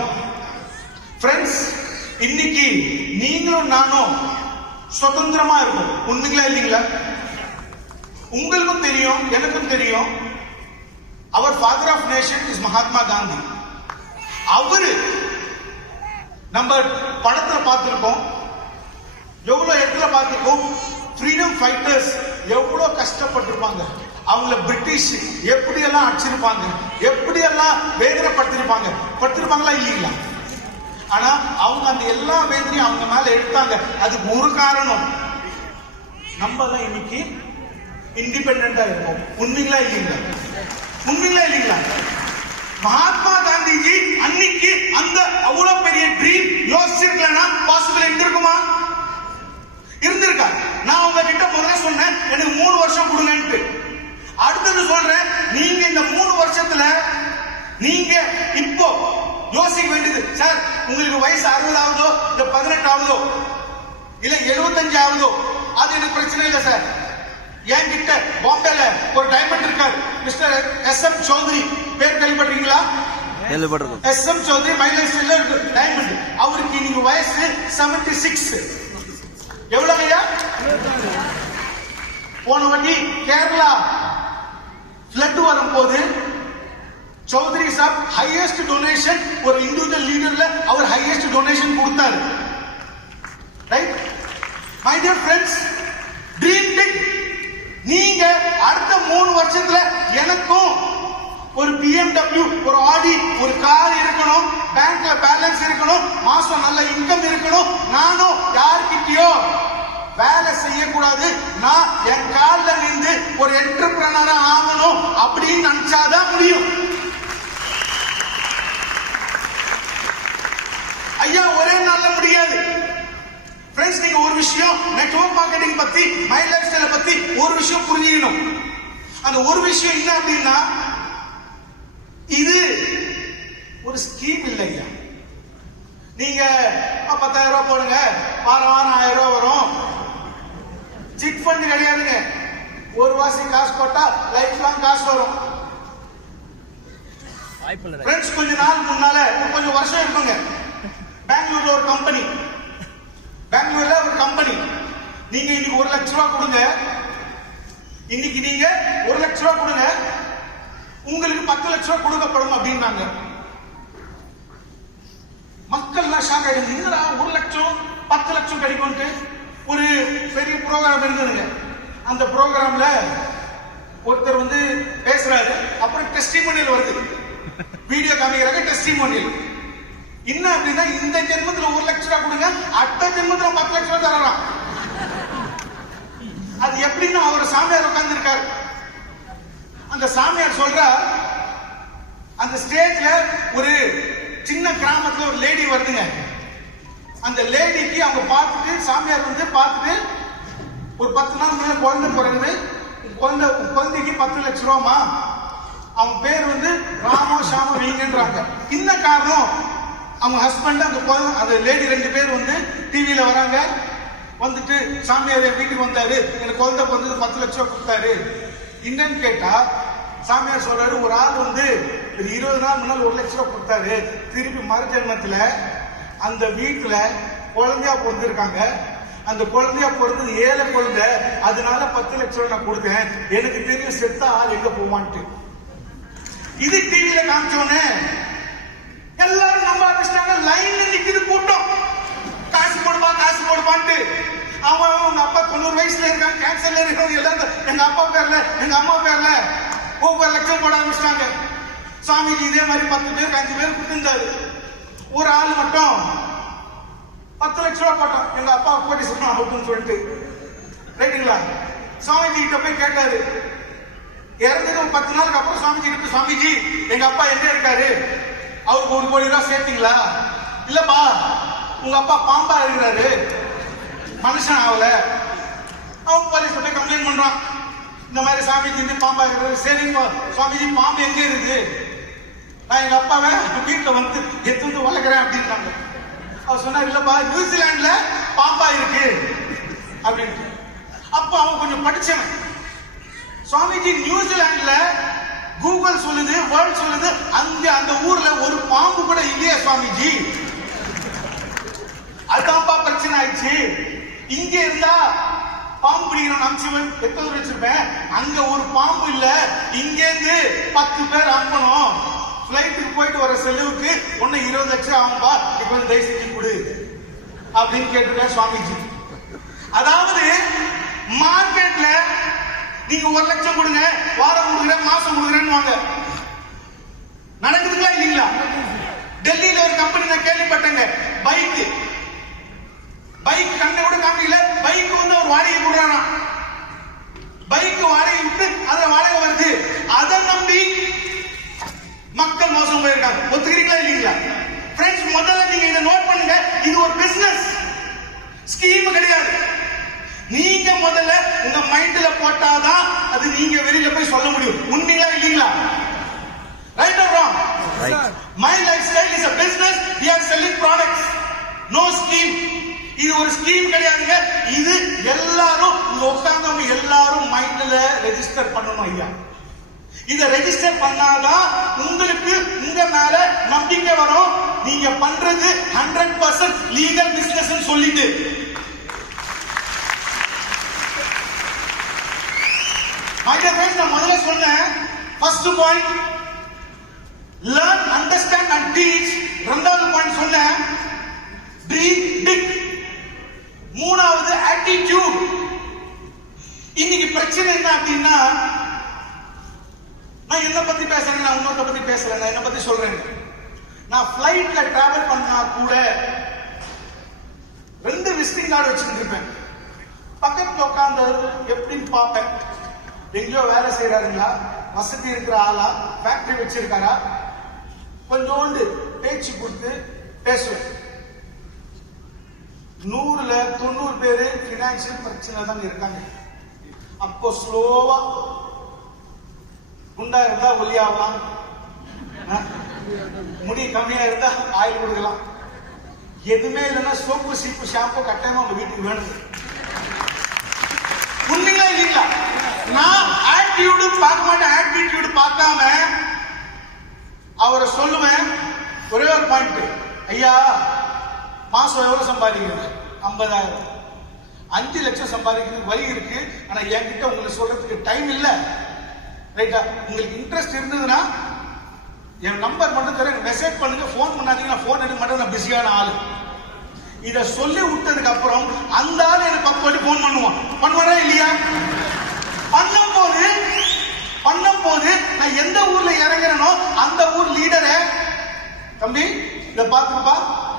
ஃப்ரெண்ட்ஸ், இன்னைக்கு நீங்களும் நானும் சுதந்திரமா இருக்கும். உண்மைங்களா இல்லைங்களா? உங்களுக்கும் தெரியும், எனக்கும் தெரியும். அவர் father of nation is Mahatma Gandhi. அவரு நம்ம படத்துல பார்த்திருக்கோம், எவ்வளவு இடத்துல பார்த்திருக்கோம். ஃப்ரீடம் ஃபைட்டர்ஸ் எவ்வளவு கஷ்டப்பட்டிருப்பாங்க. அவங்கள பிரிட்டிஷ் எப்படியெல்லாம் அடிச்சிருப்பாங்க, எப்படியெல்லாம் வேதனைப்படுத்திருப்பாங்க. படுத்திருப்பாங்களா இல்லைங்களா? ஆனா அவங்க அந்த எல்லா வேதனையும் அவங்க மேல எடுத்தாங்க. அதுக்கு ஒரு காரணம், நம்ம எல்லாம் இன்னைக்கு இண்டிபெண்டா இருக்கோம். உண்மைங்களா இல்லைங்களா? உண்மைங்களா இல்லைங்களா? மகாத்மா காந்திஜி அன்னைக்கு அந்த அவ்வளவு பெரிய ட்ரீம் யோசிச்சிருக்கலன்னா பாசிபிள் இருந்திருக்குமா? இருந்திருக்கா? நான் உங்ககிட்ட முதல்ல சொன்னேன் எனக்கு 3 வருஷம் கொடுங்கன்ட்டு. அடுத்தது சொல்றேன், நீங்க இந்த 3 வருஷத்துல நீங்க இப்போ யோசிக்க வேண்டியது, சார் உங்களுக்கு வயசு 60 ஆகுதோ இல்ல 18 ஆகுதோ இல்ல 75 ஆகுதோ அது எனக்கு பிரச்சனை இல்லை சார். என்கிட்ட பாம்பேல ஒரு டைமண்ட் இருக்காரு, மிஸ்டர் SM சௌத்ரி. பேர் கேள்விப்பட்டிருக்கீங்களா? SM சௌத்ரி மைலேஜ்ல இருக்கு டைமண்ட். அவருக்கு இன்னைக்கு வயசு 76. எவ்வளவு ஐயா? போன வாட்டி கேரளா ஃப்ளட் வரும்போது சௌத்ரி சாப் ஹையஸ்ட் டொனேஷன், ஒரு இண்டிவிஜுவல் லீடர்ல அவர் ஹையஸ்ட் டொனேஷன் கொடுத்தாரு. Right my dear friends, dream big. நீங்க அடுத்த 3 வருஷத்துல எனக்கும் ஒரு BMW, ஒரு ஆடி, ஒரு கார் இருக்கணும், பேங்க்ல பேலன்ஸ் இருக்கணும், மாசம் நல்ல இன்கம் இருக்கணும். நானும் யாருக்கிட்டயோ வேலை செய்யக்கூடாது, நான் என் கால்ல நின்று ஒரு என்டர்பிரனரா ஆகணும் அப்படின்னு நினைச்சாதான் முடியும். ஐயா ஒரே நாள்ல முடியாது. ஃப்ரெண்ட்ஸ், நீங்க ஒரு விஷயம் நெட்வொர்க் மார்க்கெட்டிங் பத்தி, மை லைஃப் ஸ்டைல பத்தி ஒரு விஷயம் புரிஞ்சுக்கணும். அந்த ஒரு விஷயம் என்ன அப்படின்னா, இது ஒரு ஸ்கீம் இல்லையா. நீங்க 10,000 ரூபாய் போடுங்க, வாரம் 1000 ரூபாய் வரும். சிட் ஃபண்ட் கிடையாதுங்க. ஒரு வாரம் காசு போட்டா லைஃப் லாங் காசு வரும். ஃப்ரெண்ட்ஸ், கொஞ்ச நாள் முன்னால கொஞ்சம் வருஷம் இருக்குங்க, பெங்களூர்ல ஒரு கம்பெனி, நீங்க இன்னைக்கு 1 லட்சம் ரூபாய் கொடுங்க, இன்னைக்கு நீங்க 1 லட்சம் ரூபாய் கொடுங்க, உங்களுக்கு 10 லட்சம் ரூபாய் கொடுக்கப்படும் அப்படின்னாங்க. மக்கள் எல்லாம் ஷாக் ஆயிடுங்க. என்னடா 1 லட்சம் 10 லட்சம் கிடைக்கும்ட்டு ஒரு பெரிய ப்ரோக்ராம் இருந்ததுங்க. அந்த ப்ரோக்ராம்ல ஒருத்தர் வந்து பேசுறாரு, அப்புறம் டெஸ்டிமோனியல் வருது, வீடியோ காமிக்கிறாங்க. டெஸ்டிமோனியல் என்ன அப்படின்னா, இந்த ஜென்மத்துல 1 லட்சம் ரூபாய் கொடுங்க, அடுத்த ஜென்மத்துல 10 லட்சம் ரூபாய் தரலாம். அது எப்படின்னா, அவர் சாமியார் உட்கார்ந்து இருக்காரு. அந்த சாமியார் சொல்ற, அந்த ஸ்டேஜ்ல ஒரு சின்ன கிராமத்துல ஒரு லேடி வருதுங்க. அந்த லேடிக்கு அவங்க பார்த்துட்டு, சாமியார் வந்து பார்த்துட்டு, ஒரு 10 நாள் முன்னாடி குழந்தை பிறகுது, குழந்தைக்கு 10 லட்சம் ரூபாமா, அவங்க பேர் வந்து ராமோ ஷாமோ வீங்கன்றாங்க. என்ன காரணம்? அவங்க ஹஸ்பண்ட் அந்த லேடி 2 பேர் வந்து டிவியில வராங்க. வந்துட்டு சாமியார் என் வீட்டுக்கு வந்தாரு, எனக்கு குழந்தை பிறந்தது 10 லட்சம் ரூபாய் கொடுத்தாரு. என்னன்னு கேட்டா சாமியார் சொல்றாரு, ஒரு ஆள் வந்து 20 நாள் முன்னாள் 1 லட்சம் ரூபாய் கொடுத்தாரு, திருப்பி மறுஜென்மத்துல அந்த வீட்டுல குழந்தையா பிறந்திருக்காங்க, அந்த குழந்தையா பிறந்தது ஏழை குழந்தை, அதனால 10 லட்சம் ரூபாய் நான் கொடுத்தேன், எனக்கு தெரியும் செத்தா ஆள் எங்க போவான்ட்டு. இது டிவியில காமிச்சோன்னே எல்லாரும் நம்ப ஆரம்பிச்சிட்டாங்க. லைன்ல நிக்குது கூட்டம், காசு போடுவான்ட்டு. அவன் அவங்க அப்பா 90 வயசுல இருக்காங்க, கேன்சர்ல இருக்காங்க, எல்லாரும் எங்க அப்பா பேர்ல எங்க அம்மா பேர்ல ஒவ்வொரு லட்சம் போட ஆரம்பிச்சிட்டாங்க. சாமிக்கு இதே மாதிரி 10 பேருக்கு 5 பேர் கொடுத்திருந்தாரு. ஒரு ஆள் மட்டும் 10 லட்சம் ரூபாய் போட்டான், எங்க அப்பா போட்டி சொன்னான் அப்படின்னு சொல்லிட்டு. ரைட்டுங்களா? சாமிஜி கிட்ட போய் கேட்டாரு. இறந்தது 10 நாளுக்கு அப்புறம் சாமிஜி கிட்ட, சாமிஜி எங்க அப்பா எங்க இருக்காரு, அவருக்கு 1 கோடி ரூபாய் சேர்த்தீங்களா? இல்லப்பா, உங்க அப்பா பாம்பா இருக்கிறாரு, மனுஷன் ஆகல. அவன் போலீஸ் போய் கம்ப்ளைண்ட் பண்றான், இந்த மாதிரி சாமிஜி வந்து பாம்பா இருக்கிறாரு. சரி சாமிஜி, பாம்பு எங்க இருக்கு? நான் எங்க அப்பாவை வீட்டுல வந்து எடுத்து வளர்க்கிறேன் அப்படின்னாங்க. அவர் சொன்னார், இல்லப்பா நியூசிலாந்துல பாம்பா இருக்கு அப்படின்னு. அப்ப அவன் கொஞ்சம் படிச்சவன். சுவாமிஜி நியூசிலாந்துல கூகுள் சொல்லுது, வேர்ல்ட் சொல்லுது, அந்த ஊர்ல ஒரு பாம்பு கூட இல்லையா சுவாமிஜி? அதுதான்ப்பா பிரச்சனை ஆயிடுச்சு. இங்க இருந்தா பாம்பு பிடிக்கிறோம் அம்சவன் எத்தனை வச்சிருப்பேன், அங்க ஒரு பாம்பு இல்ல, இங்க இருந்து 10 பேர் அனுப்பணும், பிளைட்டுக்கு போயிட்டு வர செலவுக்கு ஒன்னு 20 லட்சம் ஆகும்பா, இப்ப தயவு செஞ்சு கொடு அப்படின்னு கேட்டிருக்க சுவாமிஜி. அதாவது மார்க்கெட்ல நீங்க 1 லட்சம் கொடுங்க, வாரம் கொடுக்குறேன், மாசம் கொடுக்குறேன்னு வாங்க. நடக்குதுங்களா இல்லீங்களா? டெல்லியில ஒரு கம்பெனி நான் கேள்விப்பட்டேங்க, பைக் கண்ணை கூட காமிக்கல, பைக் வந்து ஒரு வாடகை கொடுறானா, பைக் வாடகை விட்டு அதுல வாடகை வருது, அதை நம்பி மக்கள் மோசம் போயிருக்காங்க. ஒத்துக்கிறீங்களா இல்லீங்களா? ஃப்ரெண்ட்ஸ், முதல்ல நீங்க இதை நோட் பண்ணுங்க, இது ஒரு பிசினஸ் ஸ்கீம் கிடையாது. நீங்க முதல்ல உங்க மைண்ட்ல போட்டாதான் அது நீங்க வெளியில போய் சொல்ல முடியும். உண்மையா இல்லீங்களா? Right or wrong? My lifestyle is a business. We are selling products. No scheme. இது ஒரு ஸ்கீம் கிடையாதுங்க. இது எல்லாரும் இங்க உட்கார்ந்தவங்க எல்லாரும் மைண்ட்ல ரெஜிஸ்டர் பண்ணணும் ஐயா. இத ரெஜிஸ்டர் பண்ணாதான் உங்களுக்கு உங்க மேல நம்பிக்கை வரும். நீங்க பண்றது 100% லீகல் பிசினஸ் சொல்லிட்டு. My dear friends, நான் முதல்ல சொன்னேன், first point learn, understand and teach. இரண்டாவது பாயிண்ட் சொன்னேன் dream big. மூணாவது attitude. இன்னைக்கு பிரச்சனை என்ன அப்படின்னா, நான் என்ன பத்தி பேசுறேன், நான் இன்னொருத்த பத்தி பேசுறேன், நான் என்ன பத்தி சொல்றேன். நான் பிளைட்ல டிராவல் பண்ணா கூட 2 விசிட்டிங் கார்டு வச்சுட்டு இருப்பேன். பக்கத்துல உட்கார்ந்து எப்படின்னு பார்ப்பேன், எங்கேயோ வேலை செய்யறாருங்களா, வசதி இருக்கிற ஆளா, ஃபேக்டரி வச்சிருக்காரா, கொஞ்சோண்டு பேச்சு கொடுத்து பேசுவேன். 100ல 90 பேரு பினான்சியல் பிரச்சனை தான் இருக்காங்க. அப்போ ஸ்லோவா, குண்டா இருந்தா ஒல்லியாகலாம், முடி கம்மியா இருந்தா ஆயில் கொடுக்கலாம், எதுவுமே இல்லைன்னா சோப்பு சீப்பு ஷாம்பு கட்டாயமா உங்க வீட்டுக்கு வேணும். உண்மையா இல்லீங்களா? நான் ஆட்டிடியூடு பார்க்க மாட்டேன், ஆட்டிடியூடு பார்க்காம அவரை சொல்லுவேன். ஒரே ஒரு பாயிண்ட், ஐயா மாசம் எவ்வளவு சம்பாதிக்கிறீங்க? 50,000. 5 லட்சம் சம்பாதிக்கிறது வழி இருக்கு, ஆனா என்கிட்ட உங்களுக்கு சொல்றதுக்கு டைம் இல்ல. ரைட்டா? உங்களுக்கு இன்ட்ரெஸ்ட் இருந்ததுன்னா என் நம்பர் மட்டும் தரேன், மெசேஜ் பண்ணுங்க, போன் பண்ணாதீங்க, நான் போன் எடுக்க மாட்டேன், நான் பிஸியான ஆளு. இத சொல்லி விட்டதுக்கு அப்புறம் அந்த ஆள் எனக்கு 10 வாட்டி போன் பண்ணுவாரா இல்லையா? பண்ணும்போது நான் எந்த ஊர்ல இறங்குறேனோ அந்த ஊர் லீடரை, தம்பி இத பாத்துப்பா,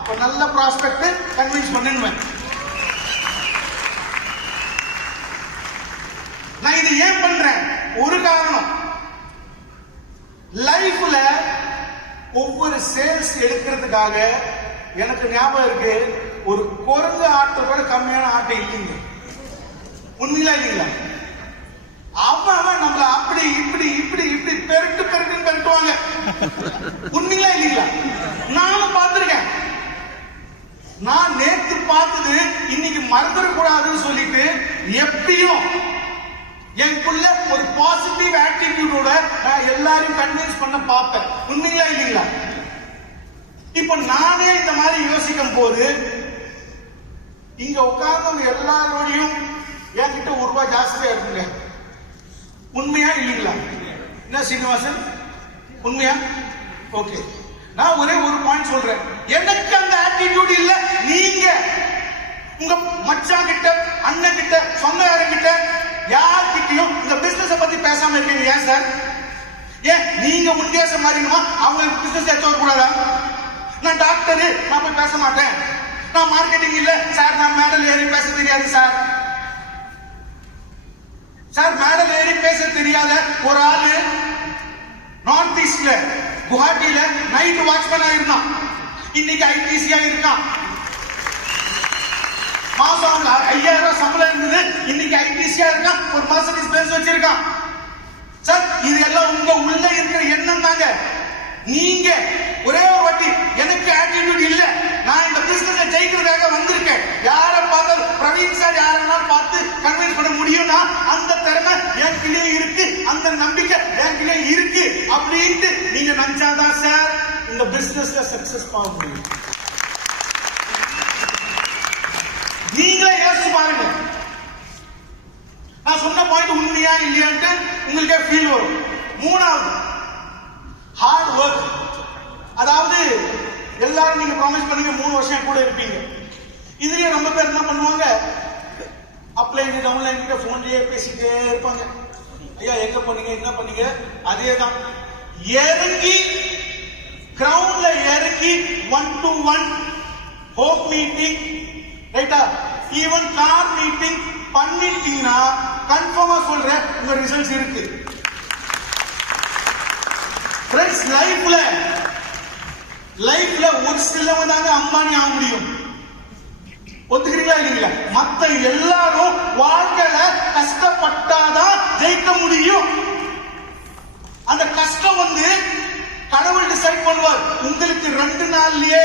ஒரு நல்ல ப்ராஸ்பெக்ட் கன்வின்ஸ் பண்ணிடுவேன். நான் இது ஏன் பண்றேன்? ஒரு காரணம், லைஃப்ல ஒவ்வொரு சேல்ஸ் எடுக்கிறதுக்காக எனக்கு ஞாபகம் இருக்கு, ஒரு குறைஞ்ச ஆட்டை கூட கம்மியான ஆட்டை இல்லைங்க. உண்மையில இல்லைங்களா? அவன் நம்மள அப்படி இப்படி இப்படி இப்படி பெருட்டுவாங்க. உண்மையில இல்லைங்களா? நானும் பார்த்திருக்கேன். நான் நேற்று பார்த்தது இன்னைக்கு மறந்துடக்கூடாதுன்னு சொல்லிட்டு எப்பயும் எனக்குள்ள ஒரு பாசிட்டிவ் ஆட்டிடியூடோட நான் எல்லாரையும் கன்வின்ஸ் பண்ண பார்ப்பேன். உண்மையில இல்லைங்களா? இப்ப நானே இந்த மாதிரி யோசிக்கும் போது இங்க உட்கார்ந்தவங்க எல்லாரோடையும் என்கிட்ட ₹1 ஜாஸ்தியா இருக்குங்க. உண்மையா இல்லைங்களா? என்ன சீனிவாசன், உண்மையா? ஓகே, நான் ஒரே ஒரு பாயிண்ட் சொல்றேன், எனக்கு அந்த ஆட்டிடியூட் இல்ல. நீங்க உங்க மச்சான் கிட்ட, அண்ணன் கிட்ட, சொந்தக்காரன் கிட்ட யார்கிட்டயும் இந்த பிசினஸ் பத்தி பேசாம இருக்கீங்க. ஏன் சார்? ஏன் நீங்க உத்தேசம் மாறினுமா? அவங்களுக்கு பிசினஸ் எடுத்து வரக்கூடாதா? நான் டாக்டர், நான் போய் பேச மாட்டேன். நான் மார்க்கெட்டிங் இல்ல சார், நான் மேடல் ஏறி பேச தெரியாது சார். சார் மேடல் ஏறி பேச தெரியாத ஒரு ஆளு நார்த் ஈஸ்ட்ல குவாஹாட்டியில நைட் வாட்ச்மேனா இருந்தான், இன்னைக்கு ஐடிசியா இருக்கான். மாசம் 5000 சம்பளம் இருந்தது, இன்னைக்கு ஐடிசியா இருக்கான், ஒரு மர்சிடிஸ் பென்ஸ் வச்சிருக்கான். சார் இது எல்லாம் உங்க உள்ள இருக்கிற எண்ணம் தாங்க. நீங்க ஒரே ஒரு வாட்டி எனக்கு ஆட்டிடியூட் இல்ல, நான் இந்த பிசினஸ் அப்படின்ட்டு நீங்க நினைச்சாதான் சார் இந்த பிசினஸ்ல சக்சஸ் ஆக முடியும். நீங்களே யோசிச்சு பாருங்க. நான் சொன்ன பாயிண்ட் உண்மையா இல்லையான்ட்டு உங்களுக்கே ஃபீல் வரும். மூணாவது ஹார்ட் ஒர்க். அதாவது எல்லாரும் நீங்க ப்ராமிஸ் பண்ணீங்க 3 வருஷம் கூட இருப்பீங்க. இதுலயே ரொம்ப பேர் என்ன பண்ணுவாங்க, அப்லைன் டவுன்லைன் கிட்ட போன்லயே பேசிட்டே இருப்பாங்க. ஐயா எங்க பண்ணீங்க என்ன பண்ணீங்க, அதேதான். இறங்கி கிரவுண்ட்ல இறங்கி 1-to-1 ஹோம் மீட்டிங், ரைட்டா, ஈவன் கார் மீட்டிங் பண்ணிட்டீங்கன்னா கன்ஃபார்மா சொல்றேன் உங்க ரிசல்ட்ஸ் இருக்கு. ஃப்ரெண்ட்ஸ், லைஃப்ல ஒரு சிலவங்க தாங்க அம்பானி ஆக முடியும். ஒத்துக்கிறீங்களா இல்லைங்களா? மத்த எல்லாரும் வாழ்க்கையில கஷ்டப்பட்டாதான் ஜெயிக்க முடியும். அந்த கஷ்டம் கடவுள் டிசைட் பண்ணுவார். உங்களுக்கு 2 நாள்லயே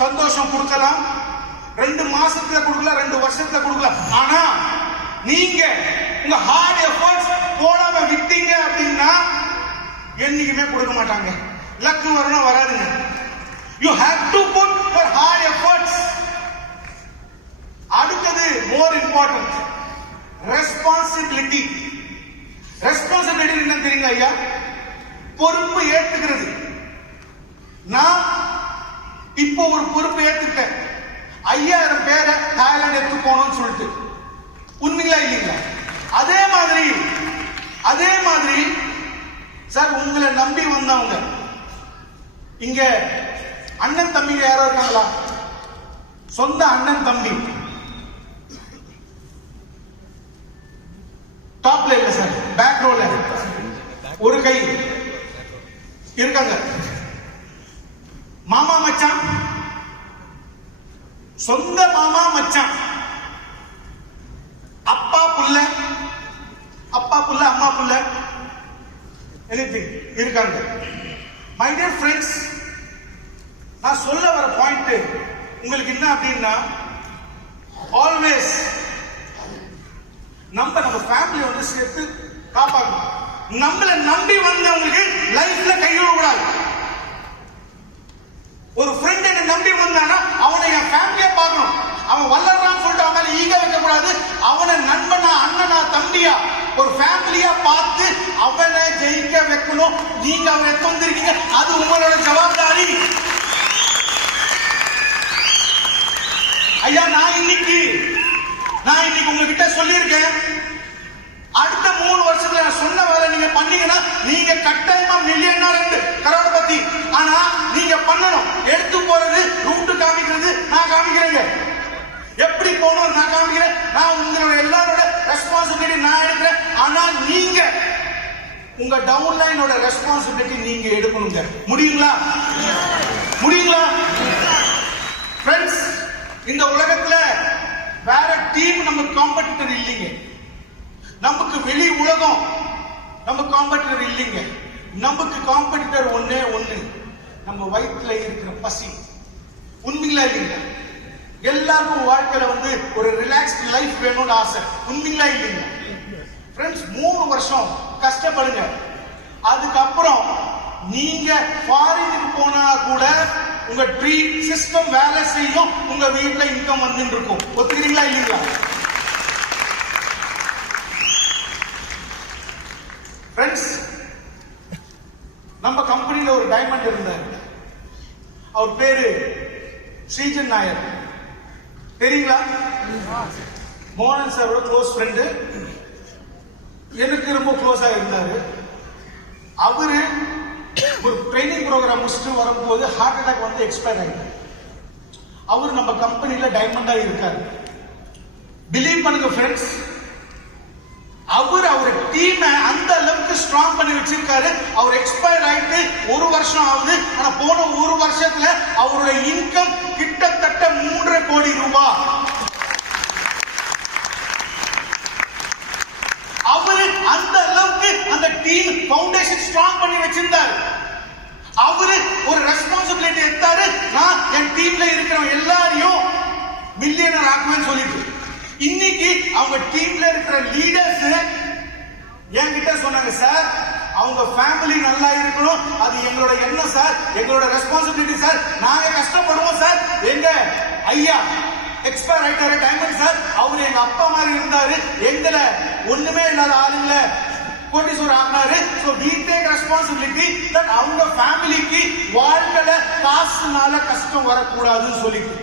சந்தோஷம் கொடுக்கலாம், 2 மாசத்துல கொடுக்கலாம், 2 வருஷத்துல கொடுக்கலாம். ஆனா நீங்க உங்க ஹார்ட் எஃபர்ட்ஸ் போடாம விட்டீங்க அப்படின்னா என்னைக்குமே கொடுக்க மாட்டாங்க. லக்கு வரணும் வராதுங்க. You have to put your hard efforts. அடுத்தது more important, responsibility. Responsibility என்ன தெரியுங்க ஐயா? பொறுப்பு ஏத்துக்கிறது. நான் இப்போ ஒரு பொறுப்பு ஏத்துக்கிட்டேன், 5000 பேரை தாய்லாந்து எடுத்து போகணும்னு சொல்லிட்டு. உண்மைங்களா இல்லைங்களா? அதே மாதிரி சார் உங்களை நம்பி வந்தவங்க இங்க அண்ணன் தம்பிங்க யாரோ இருக்காங்களா? சொந்த அண்ணன் தம்பி டாப்ல இல்ல சார், பேக் ரோல ஒரு கை இருக்காங்க. மாமா மச்சான், சொந்த மாமா மச்சான், அப்பா புள்ள அம்மா புள்ள எனிதிங் இருக்காங்க. மை டியர் ஃப்ரெண்ட்ஸ், நான் சொல்ல வர பாயிண்ட் உங்களுக்கு என்ன அப்படின்னா, ஆல்வேஸ் நம்ம ஃபேமிலி சேர்த்து காப்பாக்கணும். நம்மள நம்பி வந்தவங்களுக்கு லைஃப்ல கையிட கூடாது. ஒரு ஃப்ரெண்ட் என்ன நம்பி வந்தானா அவனை என் ஃபேமிலியா பார்க்கணும். அவன் வளர்றான்னு சொல்லிட்டு அவன் ஈக வைக்க கூடாது. அவனை நண்பனா, அண்ணனா, தம்பியா, ஒரு ஃபேமிலியா பார்த்து அவனை ஜெயிக்க வைக்கணும். நீங்க அவனை எடுத்து வந்திருக்கீங்க, அது உங்களோட ஜவாப்தாரி. ஐயா நான் இன்னைக்கு உங்ககிட்ட சொல்லியிருக்கேன், அடுத்த 3 வருஷத்துல நான் சொன்ன வேலை நீங்க பண்ணீங்கன்னா நீங்க கட்டாயமா மில்லியனர் கரோடபதி. ஆனா நீங்க பண்ணணும். எடுத்து போறது, ரூட் காமிக்கிறது நான் காமிக்கிறேங்க, எப்படி போகணும் நான் காமிக்கிறேன். நான் உங்களோட எல்லாரோட ரெஸ்பான்சிபிலிட்டி நான் எடுக்கிறேன். ஆனா நீங்க உங்க டவுன்லைனோட ரெஸ்பான்சிபிலிட்டி நீங்க எடுக்கணுங்க. முடியுங்களா? ஃப்ரெண்ட்ஸ், இந்த உலகத்துல வேற டீம் நமக்கு காம்படிட்டர் இல்லைங்க. நமக்கு வெளி உலகம் நம்ம காம்படிட்டர் இல்லைங்க. நமக்கு காம்படிட்டர் ஒண்ணே ஒண்ணு, நம்ம வயிற்றுல இருக்கிற பசி. உண்மைங்களா இல்லைங்களா? எல்லாருக்கும் வாழ்க்கையில ஒரு ரிலாக்ஸ்ட் லைஃப் வேணும்னு ஆசை. உண்மைங்களா இல்லைங்களா? ஃப்ரெண்ட்ஸ், 3 வருஷம் கஷ்டப்படுங்க. அதுக்கப்புறம் நீங்க ஃபாரினுக்கு போனா கூட உங்க ட்ரீம் சிஸ்டம் வேலை செய்யும், உங்க வீட்டுல இன்கம் வந்துட்டு இருக்கும். ஒத்துக்கிறீங்களா இல்லைங்களா? ஃப்ரெண்ட்ஸ், நம்ம கம்பெனில ஒரு டைமண்ட் இருந்தார். அவர் பேரு ஸ்ரீஜன் நாயர். தெரியுங்களா? மோகன் சாரோட க்ளோஸ் ஃப்ரெண்டு, எனக்கு ரொம்ப க்ளோஸா இருந்தாரு. அவரு ஒரு ட்ரைனிங் ப்ரோக்ராம் முடிச்சுட்டு வரும்போது ஹார்ட் அட்டாக் எக்ஸ்பயர் ஆயிட்டார். அவரு நம்ம கம்பெனில டைமண்டா இருக்காரு. பிலீவ் பண்ணுங்க ஃப்ரெண்ட்ஸ், அவர் டீம் அந்த அளவுக்கு ஸ்ட்ராங் பண்ணி வச்சிருக்காரு. அவர் எக்ஸ்பயர் ஆயிட்டு 1 வருஷம் ஆகுது. ஆனா போன 1 வருஷத்துல அவருடைய இன்கம் கிட்டத்தட்ட 3.5 கோடி ரூபாய். அவரு அந்த அளவுக்கு அந்த டீம் ஃபவுண்டேஷன் ஸ்ட்ராங் பண்ணி வச்சிருந்தாரு. அவரு ஒரு ரெஸ்பான்சிபிலிட்டி எடுத்தாரு, நான் என் டீம்ல இருக்கிற எல்லாரையும் மில்லியனர் ஆக்குவேன்னு சொல்லிட்டு. இன்னைக்கு அவங்க டீம்ல இருக்கிற லீடர்ஸ் என்கிட்ட சொன்னாங்க, சார் அவங்க ஃபேமிலி நல்லா இருக்கணும், அது எங்களோட எண்ணம் சார், எங்களோட ரெஸ்பான்சிபிலிட்டி சார். நாங்க கஷ்டப்படுவோம் சார். எங்க ஐயா எக்ஸ்பயர் ரைட்டர் டைமண்ட் சார், அவரு எங்க அப்பா மாதிரி இருந்தாரு. எங்களை ஒண்ணுமே இல்லாத ஆளுங்களை கோடீஸ்வரர் ஆனாரு. So we take responsibility that அவங்க ஃபேமிலிக்கு வாழ்க்கையில காசுனால கஷ்டம் வரக்கூடாதுன்னு சொல்லிட்டு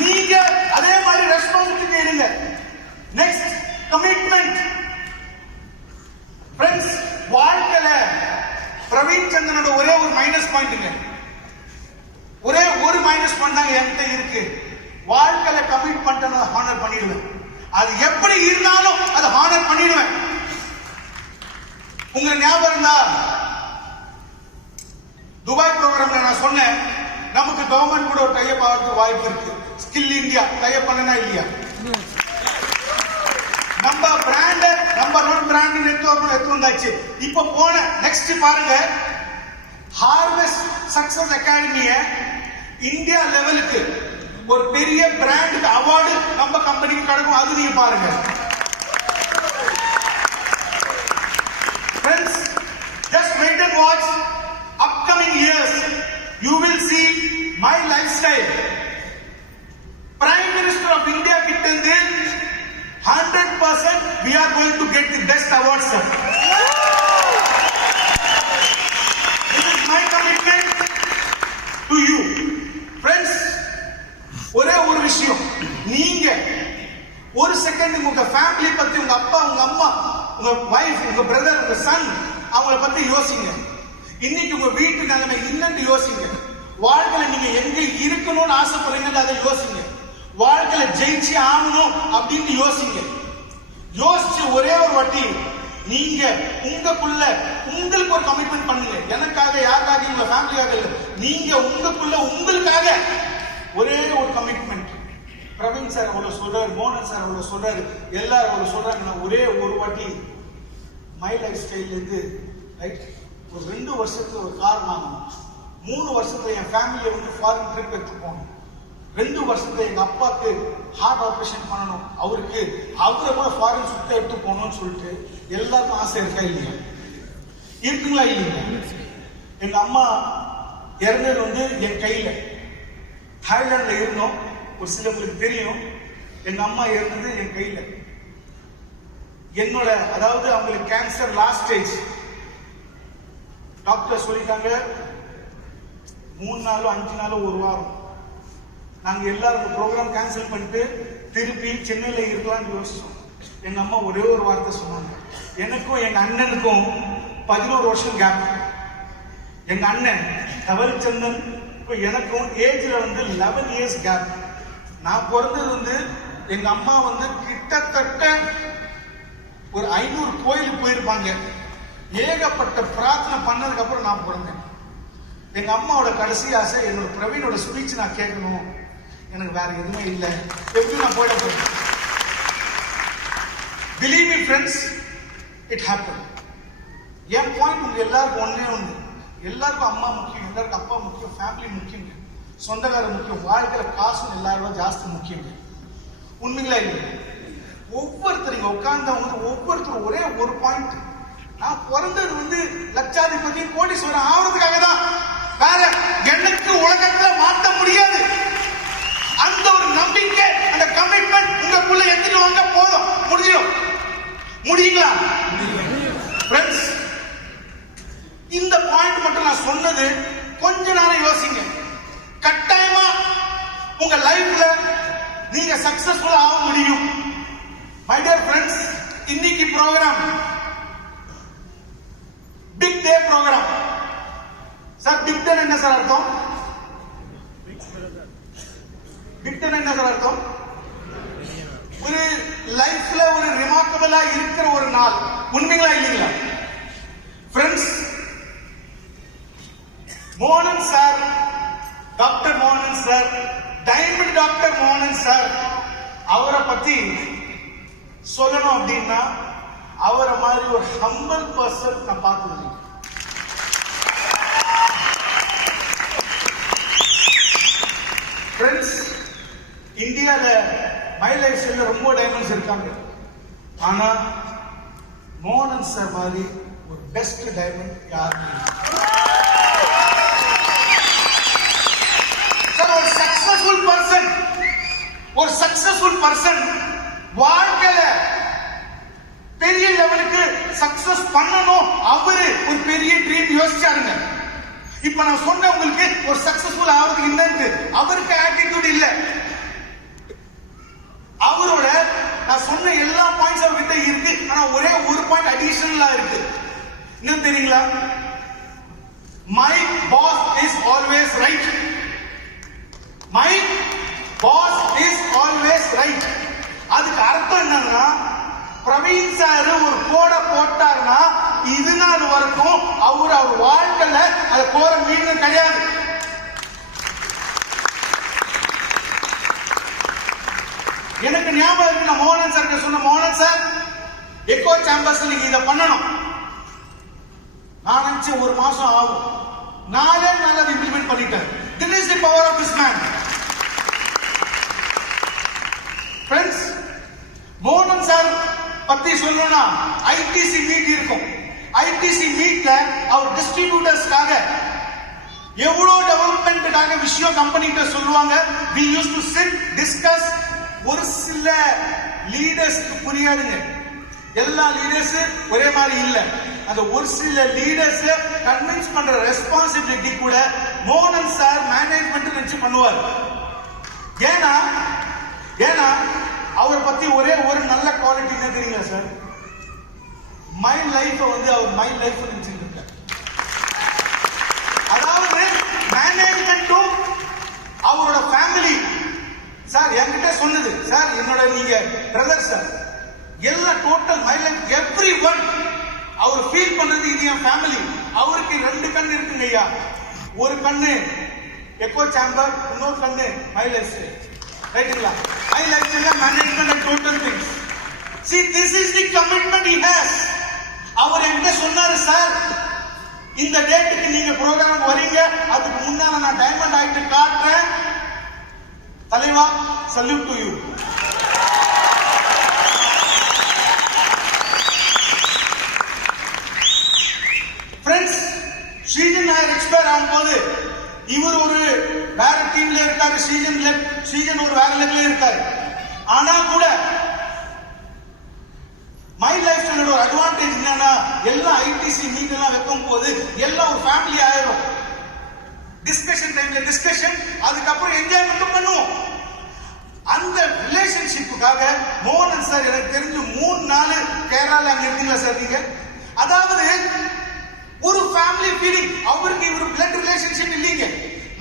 நீங்க அதே மாதிரி ரெஸ்பான்சிபிலிட்டி எடுங்க. Next commitment. ஃப்ரெண்ட்ஸ், வாழ்க்கையில பிரவீன் சந்திரனோட ஒரே ஒரு மைனஸ் பாயிண்ட்ங்க, ஒரே ஒரு மைனஸ் பாயிண்ட் தான் என்கிட்ட இருக்கு. வாழ்க்கையில கமிட்மெண்ட் நான் ஹானர் பண்ணிடுவேன். அது எப்படி இருந்தாலும் அதை ஹானர் பண்ணிடுவேன். உங்களுக்கு ஞாபகம் இருந்தா துபாய் ப்ரோக்ராம்ல நான் சொன்னேன், நமக்கு கவர்மெண்ட் கூட ஒரு டைப் ஆகிறதுக்கு வாய்ப்பு இருக்கு. ஸ்கில் இந்தியா டைப் பண்ணனா இல்லையா? நம்ம பிராண்ட் நம்பர் 1 பிராண்ட் எடுத்து வந்தாச்சு. இப்ப போன நெக்ஸ்ட் பாருங்க, ஹார்வெஸ்ட் சக்சஸ் அகாடமிய இந்தியா லெவலுக்கு ஒரு பெரிய பிராண்டுக்கு அவார்டு நம்ம கம்பெனிக்கு கிடைக்கும். அது நீங்க பாருங்க. Friends, just wait and watch. Upcoming years, you will see my lifestyle. Prime Minister of India கிட்டந்து 100% we are going to get the best awards, sir. This is my commitment to you. Friends, ஒரே ஒரு விஷயம், நீங்க ஒரு second உங்க family பத்தி, உங்க அப்பா, உங்க அம்மா, உங்க வைஃப், உங்க பிரதர், உங்க சன், அவங்கள பத்தி யோசிங்க. இன்னைக்கு உங்க வீட்டு நிலைமை என்னன்னு யோசிங்க. வாழ்க்கையில நீங்க எங்க இருக்கணும்னு ஆசைப்படுறீங்க அதை யோசிங்க. வாழ்க்கையில ஜெயிச்சு ஆகணும் அப்படின்னு யோசிங்க. யோசிச்சு ஒரே ஒரு வாட்டி நீங்க உங்களுக்குள்ள உங்களுக்கு ஒரு கமிட்மெண்ட் பண்ணுங்க. எனக்காக, யாருக்காக, உங்க ஃபேமிலியாக இல்ல, நீங்க உங்களுக்குள்ள உங்களுக்காக ஒரே ஒரு கமிட்மெண்ட். பிரவீன் சார் அவ்வளவு சொல்றாரு, மோகன் சார் அவ்வளவு சொல்றாரு, எல்லாரும் அவ்வளவு சொல்றாங்க. ஒரே ஒரு வாட்டி மை லைஃப் ஸ்டைல் இருந்து ரைட் ஒரு 2 வருஷத்துக்கு ஒரு கார் வாங்கணும். 3 வருஷத்துல என் ஃபேமிலியை வந்து ஃபாரின் ட்ரிப் எடுத்து போகணும். 2 வருஷத்துல எங்க அப்பாவுக்கு ஹார்ட் ஆபரேஷன் பண்ணணும். அவரை கூட ஃபாரின் சுத்த எடுத்து போகணும்னு சொல்லிட்டு எல்லாருக்கும் ஆசை இருக்கா இல்லையா? இருக்குங்களா இல்லையா? எங்க அம்மா இறந்தது வந்து என் கையில. தாய்லாந்துல இருந்தோம், ஒரு சிலருக்கு தெரியும். எங்க அம்மா இறந்தது என் கையில. என்னோட அதாவது அவங்களுக்கு கேன்சர் லாஸ்ட் ஸ்டேஜ். டாக்டர் சொல்லிட்டாங்க 3 நாளோ 5 நாளோ ஒரு வாரம். நாங்க எல்லாரும் ப்ரோக்ராம் கேன்சல் பண்ணிட்டு திருப்பி சென்னையில இருக்கலாம்னு யோசிச்சோம். எங்க அம்மா ஒரே ஒரு வார்த்தை சொன்னாங்க, எனக்கும் எங்க அண்ணனுக்கும் 11 வருஷம் கேப். எங்க அண்ணன் தவல்சந்தன் எனக்கும் ஏஜ்ல வந்து 11 இயர்ஸ் கேப். நான் பிறந்தது வந்து எங்க அம்மா வந்து கிட்டத்தட்ட ஒரு 500 கோயிலுக்கு போயிருப்பாங்க. ஏகப்பட்ட பிரார்த்தனை பண்ணதுக்கு அப்புறம் நான் பிறந்தேன். எங்க அம்மாவோட கடைசி ஆசை என்னோட பிரவீனோட ஸ்பீச் நான் கேட்கணும், எனக்கு வேற எதுவுமே இல்லை, எப்படி நான் போயிட போறேன். Believe me friends, it happened. N point உங்க எல்லாருக்கும் ஒண்ணே ஒண்ணு, எல்லாருக்கும் அம்மா முக்கியம், எல்லாருக்கும் அப்பா முக்கியம், ஃபேமிலி முக்கியங்க, சொந்தக்கார முக்கியம், வாழ்க்கையில காசும் எல்லாரும் ஜாஸ்தி முக்கியங்க. உண்மைங்களா இல்லை? ஒவ்வொருத்தருங்க உட்கார்ந்தவங்க ஒவ்வொருத்தரும் ஒரே ஒரு பாயிண்ட், நான் பிறந்தது வந்து லட்சாதிபதி கோடீஸ்வரன் ஆவறதுக்காக தான், வேற எனக்கு உலகத்துல மாற்ற முடியாது. அந்த ஒரு நம்பிக்கை, அந்த கமிட்மெண்ட் உங்களுக்குள்ள எடுத்துட்டு வாங்க, போதும், முடியும். முடியுங்களா ஃப்ரெண்ட்ஸ்? இந்த பாயிண்ட் மட்டும் நான் சொன்னது கொஞ்ச நேரம் யோசிங்க. கட்டாயமா உங்க லைஃப்ல நீங்க சக்சஸ்ஃபுல்லா ஆக முடியும். மை டியர் ஃப்ரெண்ட்ஸ், இன்னைக்கு program big day program. Sir big day என்ன சார் அர்த்தம்? பிக் டே என்ன சார் அர்த்தம்? ஒரு லைஃப்ல ஒரு ரிமார்க்கபிளா இருக்கிற ஒரு நாள். உண்மைங்களா இல்லைங்களா ஃப்ரெண்ட்ஸ்? மோகன் சார், டாக்டர் மோகன் சார், டைமண்ட் டாக்டர் மோகன் சார், அவரை பத்தி சொல்லணும் அப்படின்னா அவரை மாதிரி ஒரு ஹம்பிள் பர்சன் நான் பார்த்தது. ஃப்ரெண்ட்ஸ், இந்தியால மை லைஃப் ஸ்டைல்ல ரொம்ப டைமண்ட்ஸ் இருக்காங்க. ஆனா மோகன் சார் மாதிரி ஒரு பெஸ்ட் டைமண்ட் யாருமே சார். ஒரு சக்சஸ்ஃபுல் பர்சன் வாழ்க்கையில பெரிய லெவலுக்கு சக்சஸ் பண்ணணும். அவரு ஒரு பெரிய ட்ரீம் யோசிச்சாருங்க. இப்ப நான் சொன்ன உங்களுக்கு ஒரு சக்சஸ்ஃபுல் ஆகிறதுக்கு என்னன்னு அவருக்கு ஆட்டிடியூட் இல்ல. அவரோட நான் சொன்ன எல்லா பாயிண்ட்ஸ் அவர்கிட்ட இருக்கு. ஆனா ஒரே ஒரு பாயிண்ட் அடிஷனலா இருக்கு. என்ன தெரியுங்களா? My boss is always right. My boss is always right. அதுக்கு அர்த்தம் என்னன்னா, பிரவீன் சார் ஒரு கோட போட்டாருன்னா இது நாள் வரைக்கும் அவர் வாழ்க்கையில அது போற மீன் கிடையாது. எனக்கு ஞாபகம் இருக்கு, நான் மோகன் சார் சொன்ன, மோகன் சார் எக்கோ சாம்பர்ஸ் நீங்க இதை பண்ணணும். நான் நினைச்ச ஒரு மாசம் ஆகும். நாளே நாள் அதை இம்ப்ளிமெண்ட் பண்ணிட்டேன். This is the power of this man. Friends, மோகன் சார் பத்தி சொல்லணும்னா ஐடிசி மீட் இருக்கும். ஐடிசி மீட்ல அவர் டிஸ்ட்ரிபியூட்டர்ஸ்க்காக எவ்வளவு டெவலப்மெண்ட்டுக்காக விஷயம் கம்பெனி கிட்ட சொல்லுவாங்க. we used to sit discuss. ஒரு சில லீடர்ஸ்க்கு புரியாதுங்க. எல்லா லீடர்ஸ் ஒரே மாதிரி இல்ல. அந்த ஒரு சில லீடர்ஸ் கன்வின்ஸ் பண்ற ரெஸ்பான்சிபிலிட்டி கூட மோகன் சார் மேனேஜ்மெண்ட் நினைச்சு பண்ணுவார். ஏன்னா அவரை பத்தி ஒரே ஒரு நல்ல குவாலிட்டி என்ன தெரியுங்களா சார்? மை லைஃப் வந்து அவர் மை லைஃப் நினைச்சிருக்க. அதாவது மேனேஜ்மெண்ட்டும் அவரோட ஃபேமிலி சார் என்கிட்ட சொன்னது, சார் என்னோட நீங்க பிரதர் சார், எல்லா total my life every one hour feel பண்றது இது என் ஃபேமிலி. அவருக்கு 2 கண்ணு இருக்குங்க ஐயா. ஒரு கண்ணு எக்கோ சாம்பர், இன்னொரு கண்ணு மை லைஃப். ரைட்டுங்களா? My life management and total things. See, this is the commitment he has. அவர் என்கிட்ட சொன்னாரு, சார் இந்த டேட்டுக்கு நீங்க ப்ரோக்ராம் வரீங்க, அதுக்கு முன்னால நான் டைமண்ட் ஆயிட்டு காட்டுறேன். தலைவா, salute to you. Friends, Srijan Nair expire ஆகும்போது இவர் ஒரு வேற டீம்ல இருக்காரு, ஸ்ரீஜன் ஒரு வேற லெவல்ல இருக்காரு. ஆனா கூட மை லைஃப் ஒரு அட்வான்டேஜ் என்னன்னா, எல்லா ஐடிசி மீட் எல்லாம் வைக்கும் போது எல்லாம் ஒரு ஃபேமிலி ஆயிடும். டிஸ்கஷன் டைம்ல டிஸ்கஷன், அதுக்கப்புறம் என்ஜாய்மெண்ட் பண்ணுவோம். அந்த ரிலேஷன்ஷிப்புக்காக மோகன் சார் எனக்கு தெரிஞ்சு 3 நாள் கேரளால அங்க இருக்கீங்களா சார் நீங்க? அதாவது ஒரு ஃபேமிலி ஃபீலிங். அவருக்கு இவர் பிளட் ரிலேஷன்ஷிப் இல்லீங்க,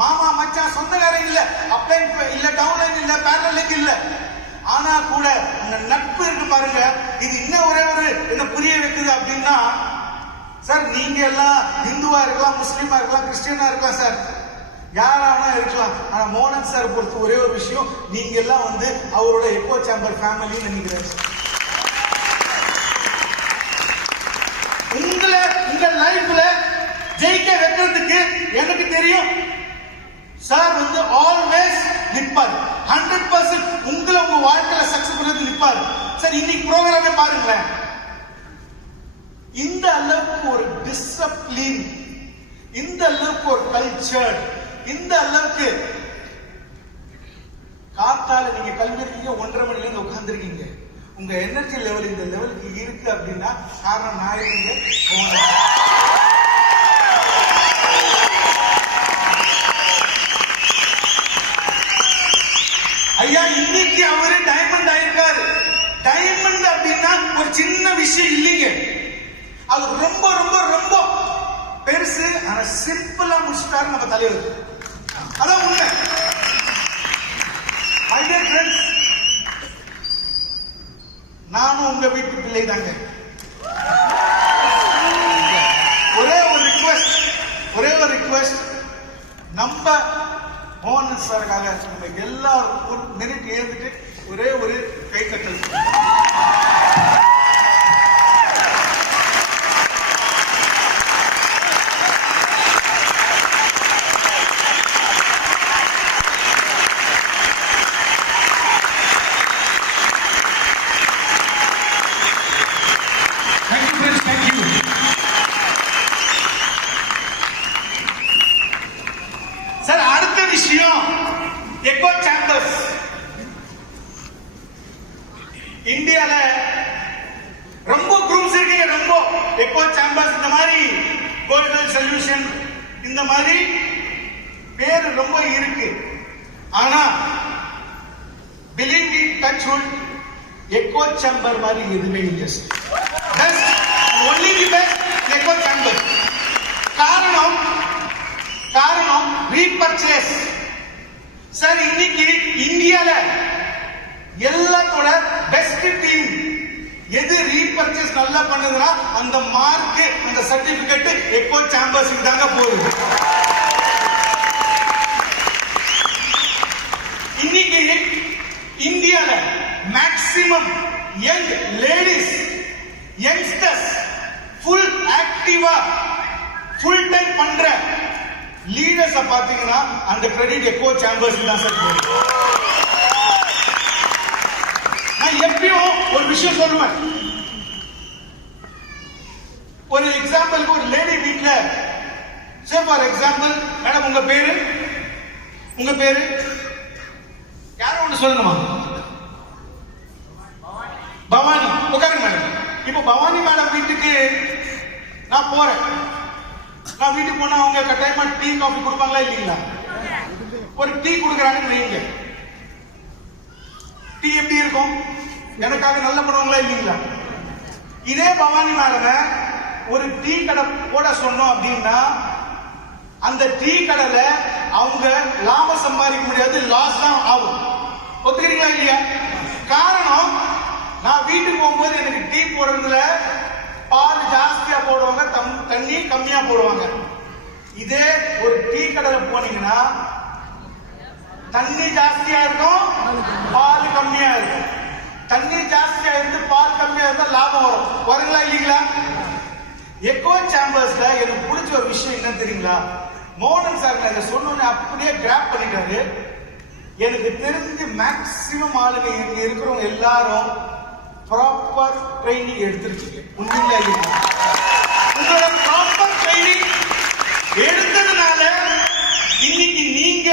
மாமா மச்சான் சொந்தக்காரங்க இல்ல, அப்ளைன் இல்ல, டவுன்லைன் இல்ல, பேரலைன் இல்ல. ஆனா கூட அந்த நட்பு இருக்கு பாருங்க. இது இன்னும் ஒரே ஒரு என்ன புரிய வைக்குது அப்படின்னா, சார் நீங்க எல்லாம் இந்துவா இருக்கலாம், முஸ்லீமா இருக்கலாம், கிறிஸ்டியனா இருக்கலாம் சார், யாரானா இருக்கலாம். ஆனா மோகன் சார் பொறுத்து ஒரே ஒரு விஷயம், நீங்க எல்லாம் வந்து அவரோட எக்கோ சாம்பர் ஃபேமிலி நினைக்கிறேன். உங்களை உங்க லைஃப்ல ஜெயிக்க வைக்கிறதுக்கு எனக்கு தெரியும் சார் வந்து ஆல்வேஸ் நிற்பாரு. 100% உங்களை உங்க வாழ்க்கையில சக்சஸ் பண்றது நிற்பாரு சார். இன்னைக்கு ப்ரோக்ராமே பாருங்களேன், இந்த அளவுக்கு ஒரு டிசிப்ளின், இந்த அளவுக்கு ஒரு கல்ச்சர், இந்த அளவுக்கு காத்தால நீங்க கல்விருக்கீங்க, 1:30 மணில இருந்து உட்கார்ந்துருக்கீங்க. உங்க எனர்ஜி லெவல் இந்த லெவலுக்கு இருக்கு அப்படின்னா காரணம் நான் இருக்கீங்க. ஐயா இன்னைக்கு அவரு டைமண்ட் ஆயிருக்காரு. டைமண்ட் அப்படின்னா ஒரு சின்ன விஷயம் இல்லைங்க, அது ரொம்ப ரொம்ப ரொம்ப பெருசு. ஆனா சிம்பிளா முடிச்சுட்டாரு நம்ம தலைவர். அதான் உண்மை. மை டியர் ஃப்ரெண்ட்ஸ், நானும் உங்க வீட்டு பிள்ளை தாங்க. ஒரே ஒரு ரிக்வெஸ்ட், நம்ம மோகன் சாருக்காக நம்ம எல்லாரும் ஒரு மினிட் ஏந்துட்டு ஒரே ஒரு கைத்தட்டல். கோல்டன் சொல்யூஷன், இந்த மாதிரி பேர் ரொம்ப இருக்கு. ஆனா believe me, touch wood, echo chamber மாதிரி எதுவுமே இல்லை. Best, only the best echo chamber. காரணம் ரீபர்ச்சேஸ். சார், இன்னைக்கு இந்தியால எல்லாத்தோட பெஸ்ட் டீம் எது ரீபர்ச்சேஸ் நல்லா பண்ணுதுன்னா அந்த மார்க், அந்த சர்டிபிகேட் எக்கோ சேம்பர்ஸ்க்கு தாங்க போகுது. இன்னைக்கு இந்தியால maximum young ladies, youngsters full ஆக்டிவா ஃபுல் டைம் பண்ற லீடர்ஸ் பாத்தீங்கன்னா அந்த கிரெடிட் எக்கோ சேம்பர்ஸ் தான் சார் போகுது. நான் எப்பயும் ஒரு விஷயம் சொல்லுவேன். ஒரு எக்ஸாம்பிளுக்கு ஒரு லேடி வீட்ல, சார் ஃபார் எக்ஸாம்பிள், மேடம் உங்க பேரு யாரும் ஒன்று சொல்லணுமா? பவானி. உட்காருங்க மேடம். இப்ப பவானி மேடம் வீட்டுக்கு நான் போறேன். நான் வீட்டுக்கு போனா அவங்க கட்டாயமா டீ காஃபி கொடுப்பாங்களா இல்லீங்களா? ஒரு டீ கொடுக்குறாங்கன்னு வைங்க. டீ எப்படி இருக்கும்? எனக்காக நல்ல பண்ணுவாங்களா இல்லீங்களா? இதே பவானி மேடம் ஒரு டீ கடை போட சொன்னோம் அப்படின்னா அந்த டீ கடையில அவங்க லாபம் சம்பாதிக்க முடியாது, லாஸ் தான் ஆகும். ஒத்துக்கிறீங்களா இல்லையா? காரணம், நான் வீட்டுக்கு போகும்போது எனக்கு டீ போடுறதுல பால் ஜாஸ்தியா போடுவாங்க, தண்ணி கம்மியா போடுவாங்க. இதே ஒரு டீ கடையில போனீங்கன்னா தண்ணி ஜாஸ்தியா இருக்கும், பால் கம்மியா இருக்கும். தண்ணி ஜாஸ்தியா இருந்து பால் கம்மியா இருந்தா லாபம் வரும். வருங்களா இல்லீங்களா? எக்கோ சேம்பர்ஸ்ல எனக்கு பிடிச்ச ஒரு விஷயம் என்ன தெரியுங்களா? மோகன் சார் நான் சொன்ன அப்படியே கிராப் பண்ணிட்டாரு. எனக்கு தெரிஞ்சு மேக்சிமம் ஆளுங்க இங்க இருக்கிறவங்க எல்லாரும் ப்ராப்பர் ட்ரைனிங் எடுத்திருக்கீங்க. உண்மையில உங்களோட ப்ராப்பர் ட்ரைனிங் எடுத்ததுனால இன்னைக்கு நீங்க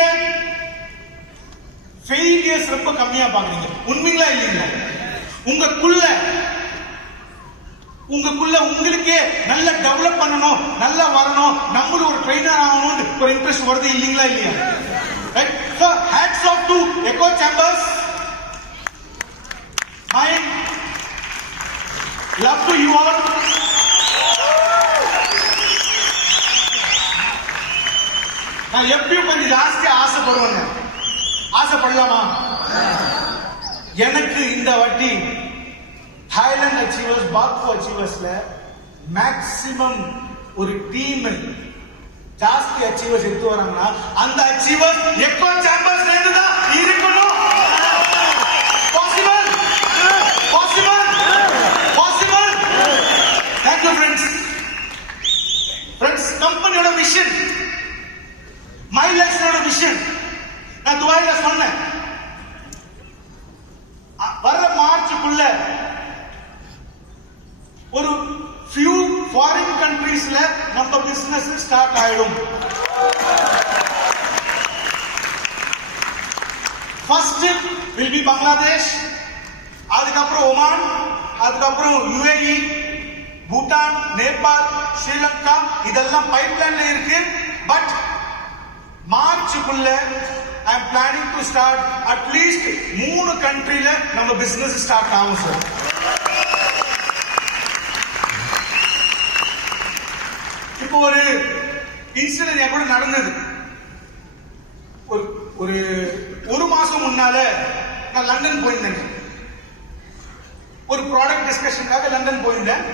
ஃபெயிலியர்ஸ் ரொம்ப கம்மியா பாக்குறீங்க. உண்மைங்களா இல்லைங்களா? உங்களுக்குள்ள உங்களுக்கே நல்லா டெவலப் பண்ணணும், நல்லா வரணும், நம்மளும் ஒரு ட்ரெயினர் ஆகணும்னு ஒரு இன்ட்ரெஸ்ட் வருது இல்லீங்களா இல்லையா? Right. So hats off to echo chambers. My love to you all. நான் எப்பயும் கொஞ்சம் ஜாஸ்தியா ஆசைப்படுவேங்க. ஆசைப்படலாமா? எனக்கு இந்த வாட்டி Highland Achievers, Baku Achieversல மேக்ஸிமம் ஒரு டீம் ஜாஸ்தி அச்சீவர்ஸ் எடுத்து வராங்கன்னா அந்த அச்சீவர்ஸ் எக்கோ சேம்பர்ஸ்ல இருந்து தான் இருக்கணும். பாசிபிள். Thank you friends. கம்பெனியோட விஷன், மைலக்ஸோட விஷன் நான் துபாயில சொன்னேன். வர மார்ச்சுக்குள்ள ஒரு few foreign countries-ல நம்ம business ஸ்டார்ட் ஆயிடும். First will be Bangladesh, அதுக்கப்புறம் ஒமான், அதுக்கப்புறம் UAE, பூட்டான், நேபாள், ஸ்ரீலங்கா, இதெல்லாம் பைப்லைன்ல இருக்கு. But மார்ச்சுக்குள்ள I am planning to start at least 3 countryல நம்ம business ஸ்டார்ட் ஆகும் சார். இப்போ ஒரு இன்சிடென்ட் கூட நடந்தது. ஒரு மாசம் முன்னால நான் லண்டன் போயிருந்தேன். ஒரு ப்ராடக்ட் டிஸ்கஷனுக்காக லண்டன் போயிருந்தேன்.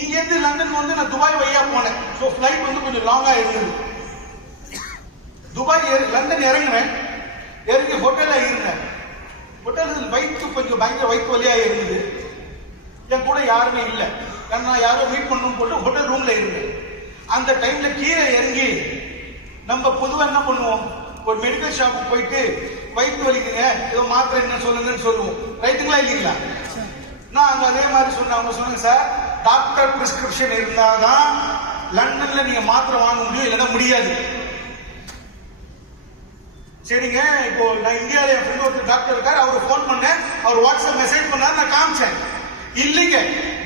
இங்க இருந்து லண்டன் வந்து நான் துபாய் வழியா போனேன். சோ ஃபிளைட் வந்து கொஞ்சம் லாங்கா இருந்தது. துபாய் லண்டன் இறங்கினேன். இறங்கி ஹோட்டல்ல இருந்தேன். ஹோட்டல் கொஞ்சம் பயங்கர வயிற்று வலியா இருந்தது. என் கூட யாருமே இல்லை. நான் யாரோ மீட் பண்ணணும் போட்டு ஹோட்டல் ரூம்ல இருந்தேன். அந்த டைம்ல கீழே இறங்கி நம்ம பொதுவா என்ன பண்ணுவோம், ஒரு மெடிக்கல் ஷாப்புக்கு போயிட்டு வயிற்று வலிக்குங்க ஏதோ மாத்திரை என்ன சொல்லுங்கன்னு சொல்லுவோம். ரைட்டுங்களா இல்லீங்களா? நான் அங்க அதே மாதிரி சொன்னேன். அவங்க சொன்னாங்க, சார் டாக்டர் பிரிஸ்கிரிப்ஷன் இருந்தாதான் லண்டன்ல நீங்க மாத்திரை வாங்க முடியும், இல்லைன்னா முடியாது. சரிங்க, இப்போ நான் இந்தியாவில் என் ஃப்ரெண்ட் ஒருத்தர் டாக்டர் இருக்காரு, அவர் போன் பண்ணேன், அவர் வாட்ஸ்அப் மெசேஜ் பண்ணாரு, நான் காமிச்சேன். இல்லைங்க,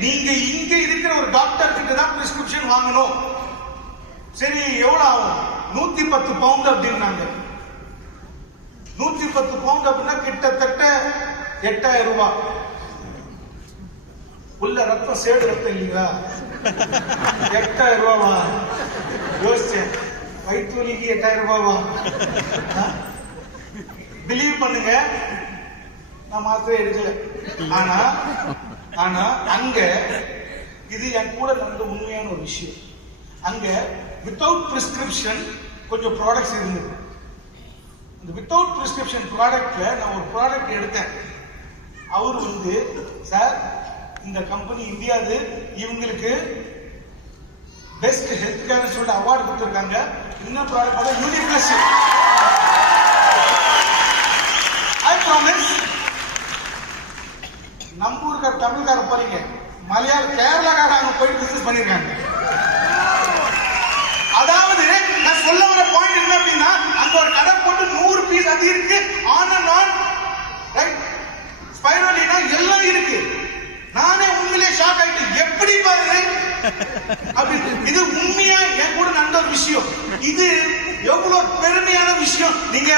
நீங்க இங்க இருக்கிற ஒரு டாக்டர் கிட்ட தான் பிரிஸ்கிரிப்ஷன் வாங்கணும். சரி எவ்வளவு ஆகும்? 110 பவுண்ட் அப்படின்னாங்க. 110 பவுண்ட் அப்படின்னா கிட்டத்தட்ட 8000 ரூபாய். உள்ள ரத்தம் சேடு ரத்தம் இல்லைங்களா? 8000 ரூபாவா? யோசிச்சேன், வயிற்று வலிக்கு 8000 ரூபாவா? பிலீவ் பண்ணுங்க, நான் மாத்திரை எடுக்கல. ஆனா அங்க இது என் கூட நடந்த உண்மையான ஒரு விஷயம். அங்க வித்தவுட் பிரிஸ்கிரிப்ஷன் கொஞ்சம் ப்ராடக்ட்ஸ் இருந்தது. அந்த வித்தவுட் பிரிஸ்கிரிப்ஷன் ப்ராடக்ட்ல நான் ஒரு ப்ராடக்ட் எடுத்தேன். அவர் வந்து, சார் இந்த கம்பெனி இந்தியாவது இவங்களுக்கு பெஸ்ட் ஹெல்த் கேர் சொல்லிட்டு அவார்டு கொடுத்திருக்காங்க. இன்னும் ப்ராடக்ட் யூனிக்னஸ். ஐ ப்ராமிஸ், நம்ம ஊருக்கார தமிழ்கார போறீங்க, மலையாள கேரளாக்கார அவங்க போய் பிசினஸ் பண்ணிருக்காங்க. அதாவது நான் சொல்ல வர பாயிண்ட் என்ன அப்படின்னா, அங்க ஒரு கடை போட்டு 100 பீஸ் அது இருக்கு, on and on right spirulina எல்லாம் இருக்கு. நானே உண்மையிலே ஷாக் ஆயிட்டேன், எப்படி பாருங்க அப்படி. இது உண்மையா என் கூட நடந்த ஒரு விஷயம். இது எவ்வளவு பெருமையான விஷயம் நீங்க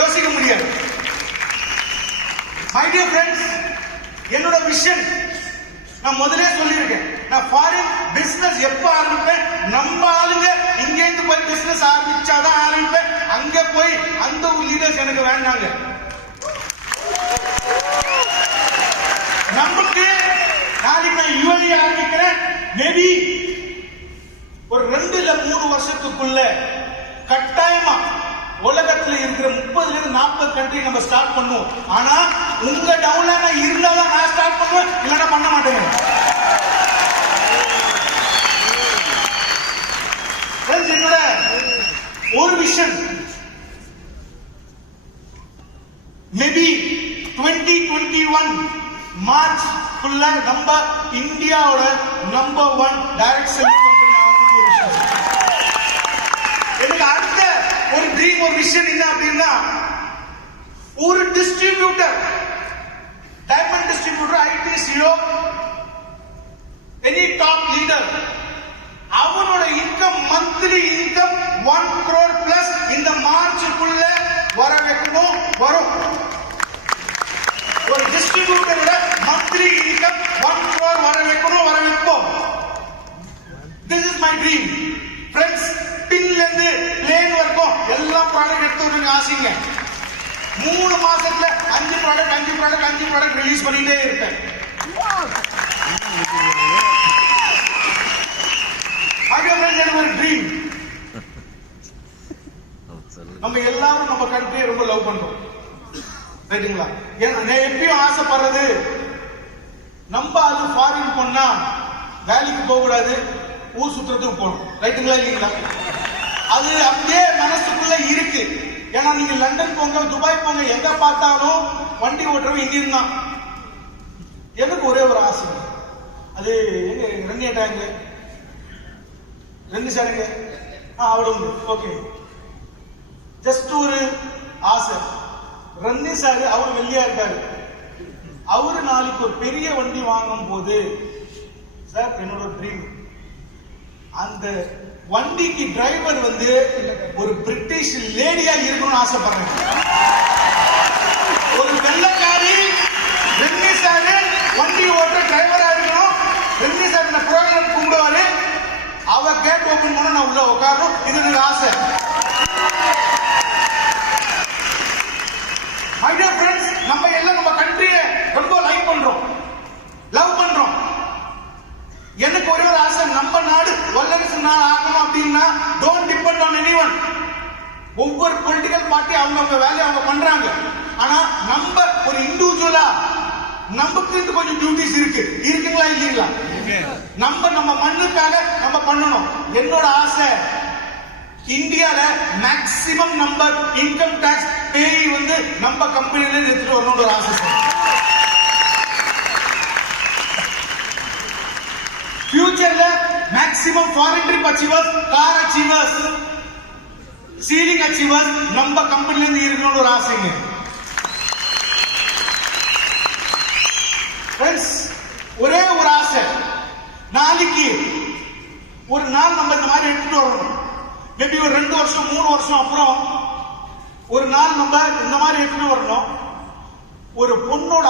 யோசிக்க முடியாது. மை டியர் ஃப்ரெண்ட்ஸ், என்னோட விஷன் நான் முதலே சொல்லியிருக்கேன். நான் ஃபாரின் பிசினஸ் எப்ப ஆரம்பிப்பேன், நம்ம ஆளுங்க இங்க இருந்து போய் பிசினஸ் ஆரம்பிச்சாதான் ஆரம்பிப்பேன். அங்க போய் அந்த லீடர்ஸ் எனக்கு வேண்டாங்க. நமக்கு நாளைக்கு நான் யுஏஇ ஆரம்பிக்கிறேன். மேபி ஒரு 2 இல்ல 3 வருஷத்துக்குள்ள கட்டாயமா உலகத்துல இருக்கிற 30ல இருந்து 40 கண்ட்ரி நம்ம ஸ்டார்ட் பண்ணுவோம். ஆனா உங்க டவுன்ல இருந்தாதான் நான் ஸ்டார்ட் பண்ணுவேன், இல்லைன்னா பண்ண மாட்டேங்க. என்னோட ஒரு விஷன், மேபி 2021 மார்ச் குள்ள நம்ம இந்தியாவோட நம்பர் 1 டைரக்ட் செல்லிங் கம்பெனி ஆகணும். ஒரு விஷயம். எனக்கு அடுத்த ஒரு ட்ரீம், ஒரு விஷன் என்ன அப்படின்னா, ஒரு distributor, diamond distributor, ID CEO, any top leader, அவனோட income, monthly income 1 crore plus இந்த மார்ச்சுக்குள்ள வர வைக்கணும். வரும். ஒரு டிஸ்ட்ரிபியூட்டரோட மந்த்லி இன்கம் 1 crore வர வைக்கணும், வர வைப்போம். This is my dream. Friends, பின்ல இருந்து பிளேன் வரைக்கும் எல்லா ப்ராடக்ட் எடுத்து விடுங்க ஆசைங்க. 3 மாசத்துல 5 ப்ராடக்ட் ரிலீஸ் பண்ணிட்டே இருப்பேன். ஒரு ட்ரீம். நம்ம எல்லாரும் நம்ம கண்ட்ரியை ரொம்ப லவ் பண்றோம், ரைட்டுங்களா? நான் எப்பயும் ஆசைப்படுறது, நம்ம அது ஃபாரின் போனா வேலைக்கு போக கூடாது, ஊர் சுற்றுறதுக்கு போகணும், ரைட்டுங்களா இல்லீங்களா? அது அப்படியே மனசுக்குள்ள இருக்கு. ஏன்னா நீங்க லண்டன் போங்க, துபாய் போங்க, எங்க பார்த்தாலும் வண்டி ஓட்டுறவங்க இந்தியன் தான். எனக்கு ஒரே ஒரு ஆசை, அது எங்க ரன்னியாட்டாங்க 2 சாருங்க அவ்வளவு ஓகே. ஜஸ்ட் ஒரு ஆசை. ரன்னி சாரு அவர் வெள்ளியா இருக்காரு. அவரு நாளைக்கு ஒரு பெரிய வண்டி வாங்கும் போது, சார் என்னோட ட்ரீம், அந்த வண்டிக்கு டிரைவர் வந்து ஒரு பிரிட்டிஷ் லேடியா இருக்கணும்னு ஆசைப்படுறேன். ஒரு வெள்ளக்காரி ரன்னி சாரு வண்டி ஓட்டுற டிரைவரா இருக்கணும். ரன்னி சார் இந்த ப்ரோக்ராம் கூப்பிடுவாரு, அவ கேட் ஓபன் பண்ண நான் உள்ள உட்காரணும். இது எனக்கு ஆசை. மை டியர் ஃப்ரெண்ட்ஸ், நம்ம எல்லாம் நம்ம கண்ட்ரியை ரொம்ப லைக் பண்றோம், லவ் பண்றோம். எனக்கு ஒரே ஒரு ஆசை, நம்ம நாடு வல்லரசு நாடு ஆகணும் அப்படின்னா டோன்ட் டிபெண்ட் ஆன் எனிவன். ஒவ்வொரு பொலிட்டிக்கல் பார்ட்டி அவங்க வேலையை அவங்க பண்றாங்க. ஆனா நம்ம ஒரு இண்டிவிஜுவலா நமக்கு கொஞ்சம் டியூட்டிஸ் இருக்குங்களா இல்லீங்களா? நம்ம மண்ணுக்காக நம்ம பண்ணணும். என்னோட ஆசை, இந்தியால மேக்ஸிமம் நம்பர் இன்கம் டாக்ஸ் பேய் வந்து நம்ம கம்பெனில எடுத்துட்டு வரணும்னு ஒரு ஆசை. ஃபியூச்சர்ல maximum foreign trip achievers, car achievers, ceiling achievers நம்ம கம்பெனில இருந்து இருக்கணும்னு ஒரு ஆசைங்க. ஒரே ஒரு ஆசை, நாளைக்கு ஒரு நாள் நம்ம இந்த மாதிரி எடுத்துட்டு வரணும். மேபி ஒரு 2 வருஷம் 3 வருஷம் அப்புறம் ஒரு நாள் நம்ம இந்த மாதிரி எடுத்துட்டு வரணும். ஒரு பொண்ணோட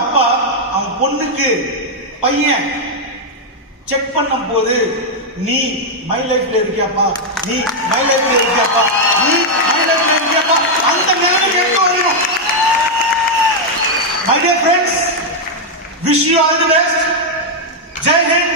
அப்பா அவன் பொண்ணுக்கு பையன் செக் பண்ணும் போது, நீ மை லைஃப்ல இருக்கியாப்பா, நீ மை லைஃப்ல இருக்கியாப்பா, நீ மை லைஃப்ல இருக்கியாப்பா, அந்த நிலைமைக்கு எடுத்து வரணும். My dear friends, wish you all the best. Jai Hind.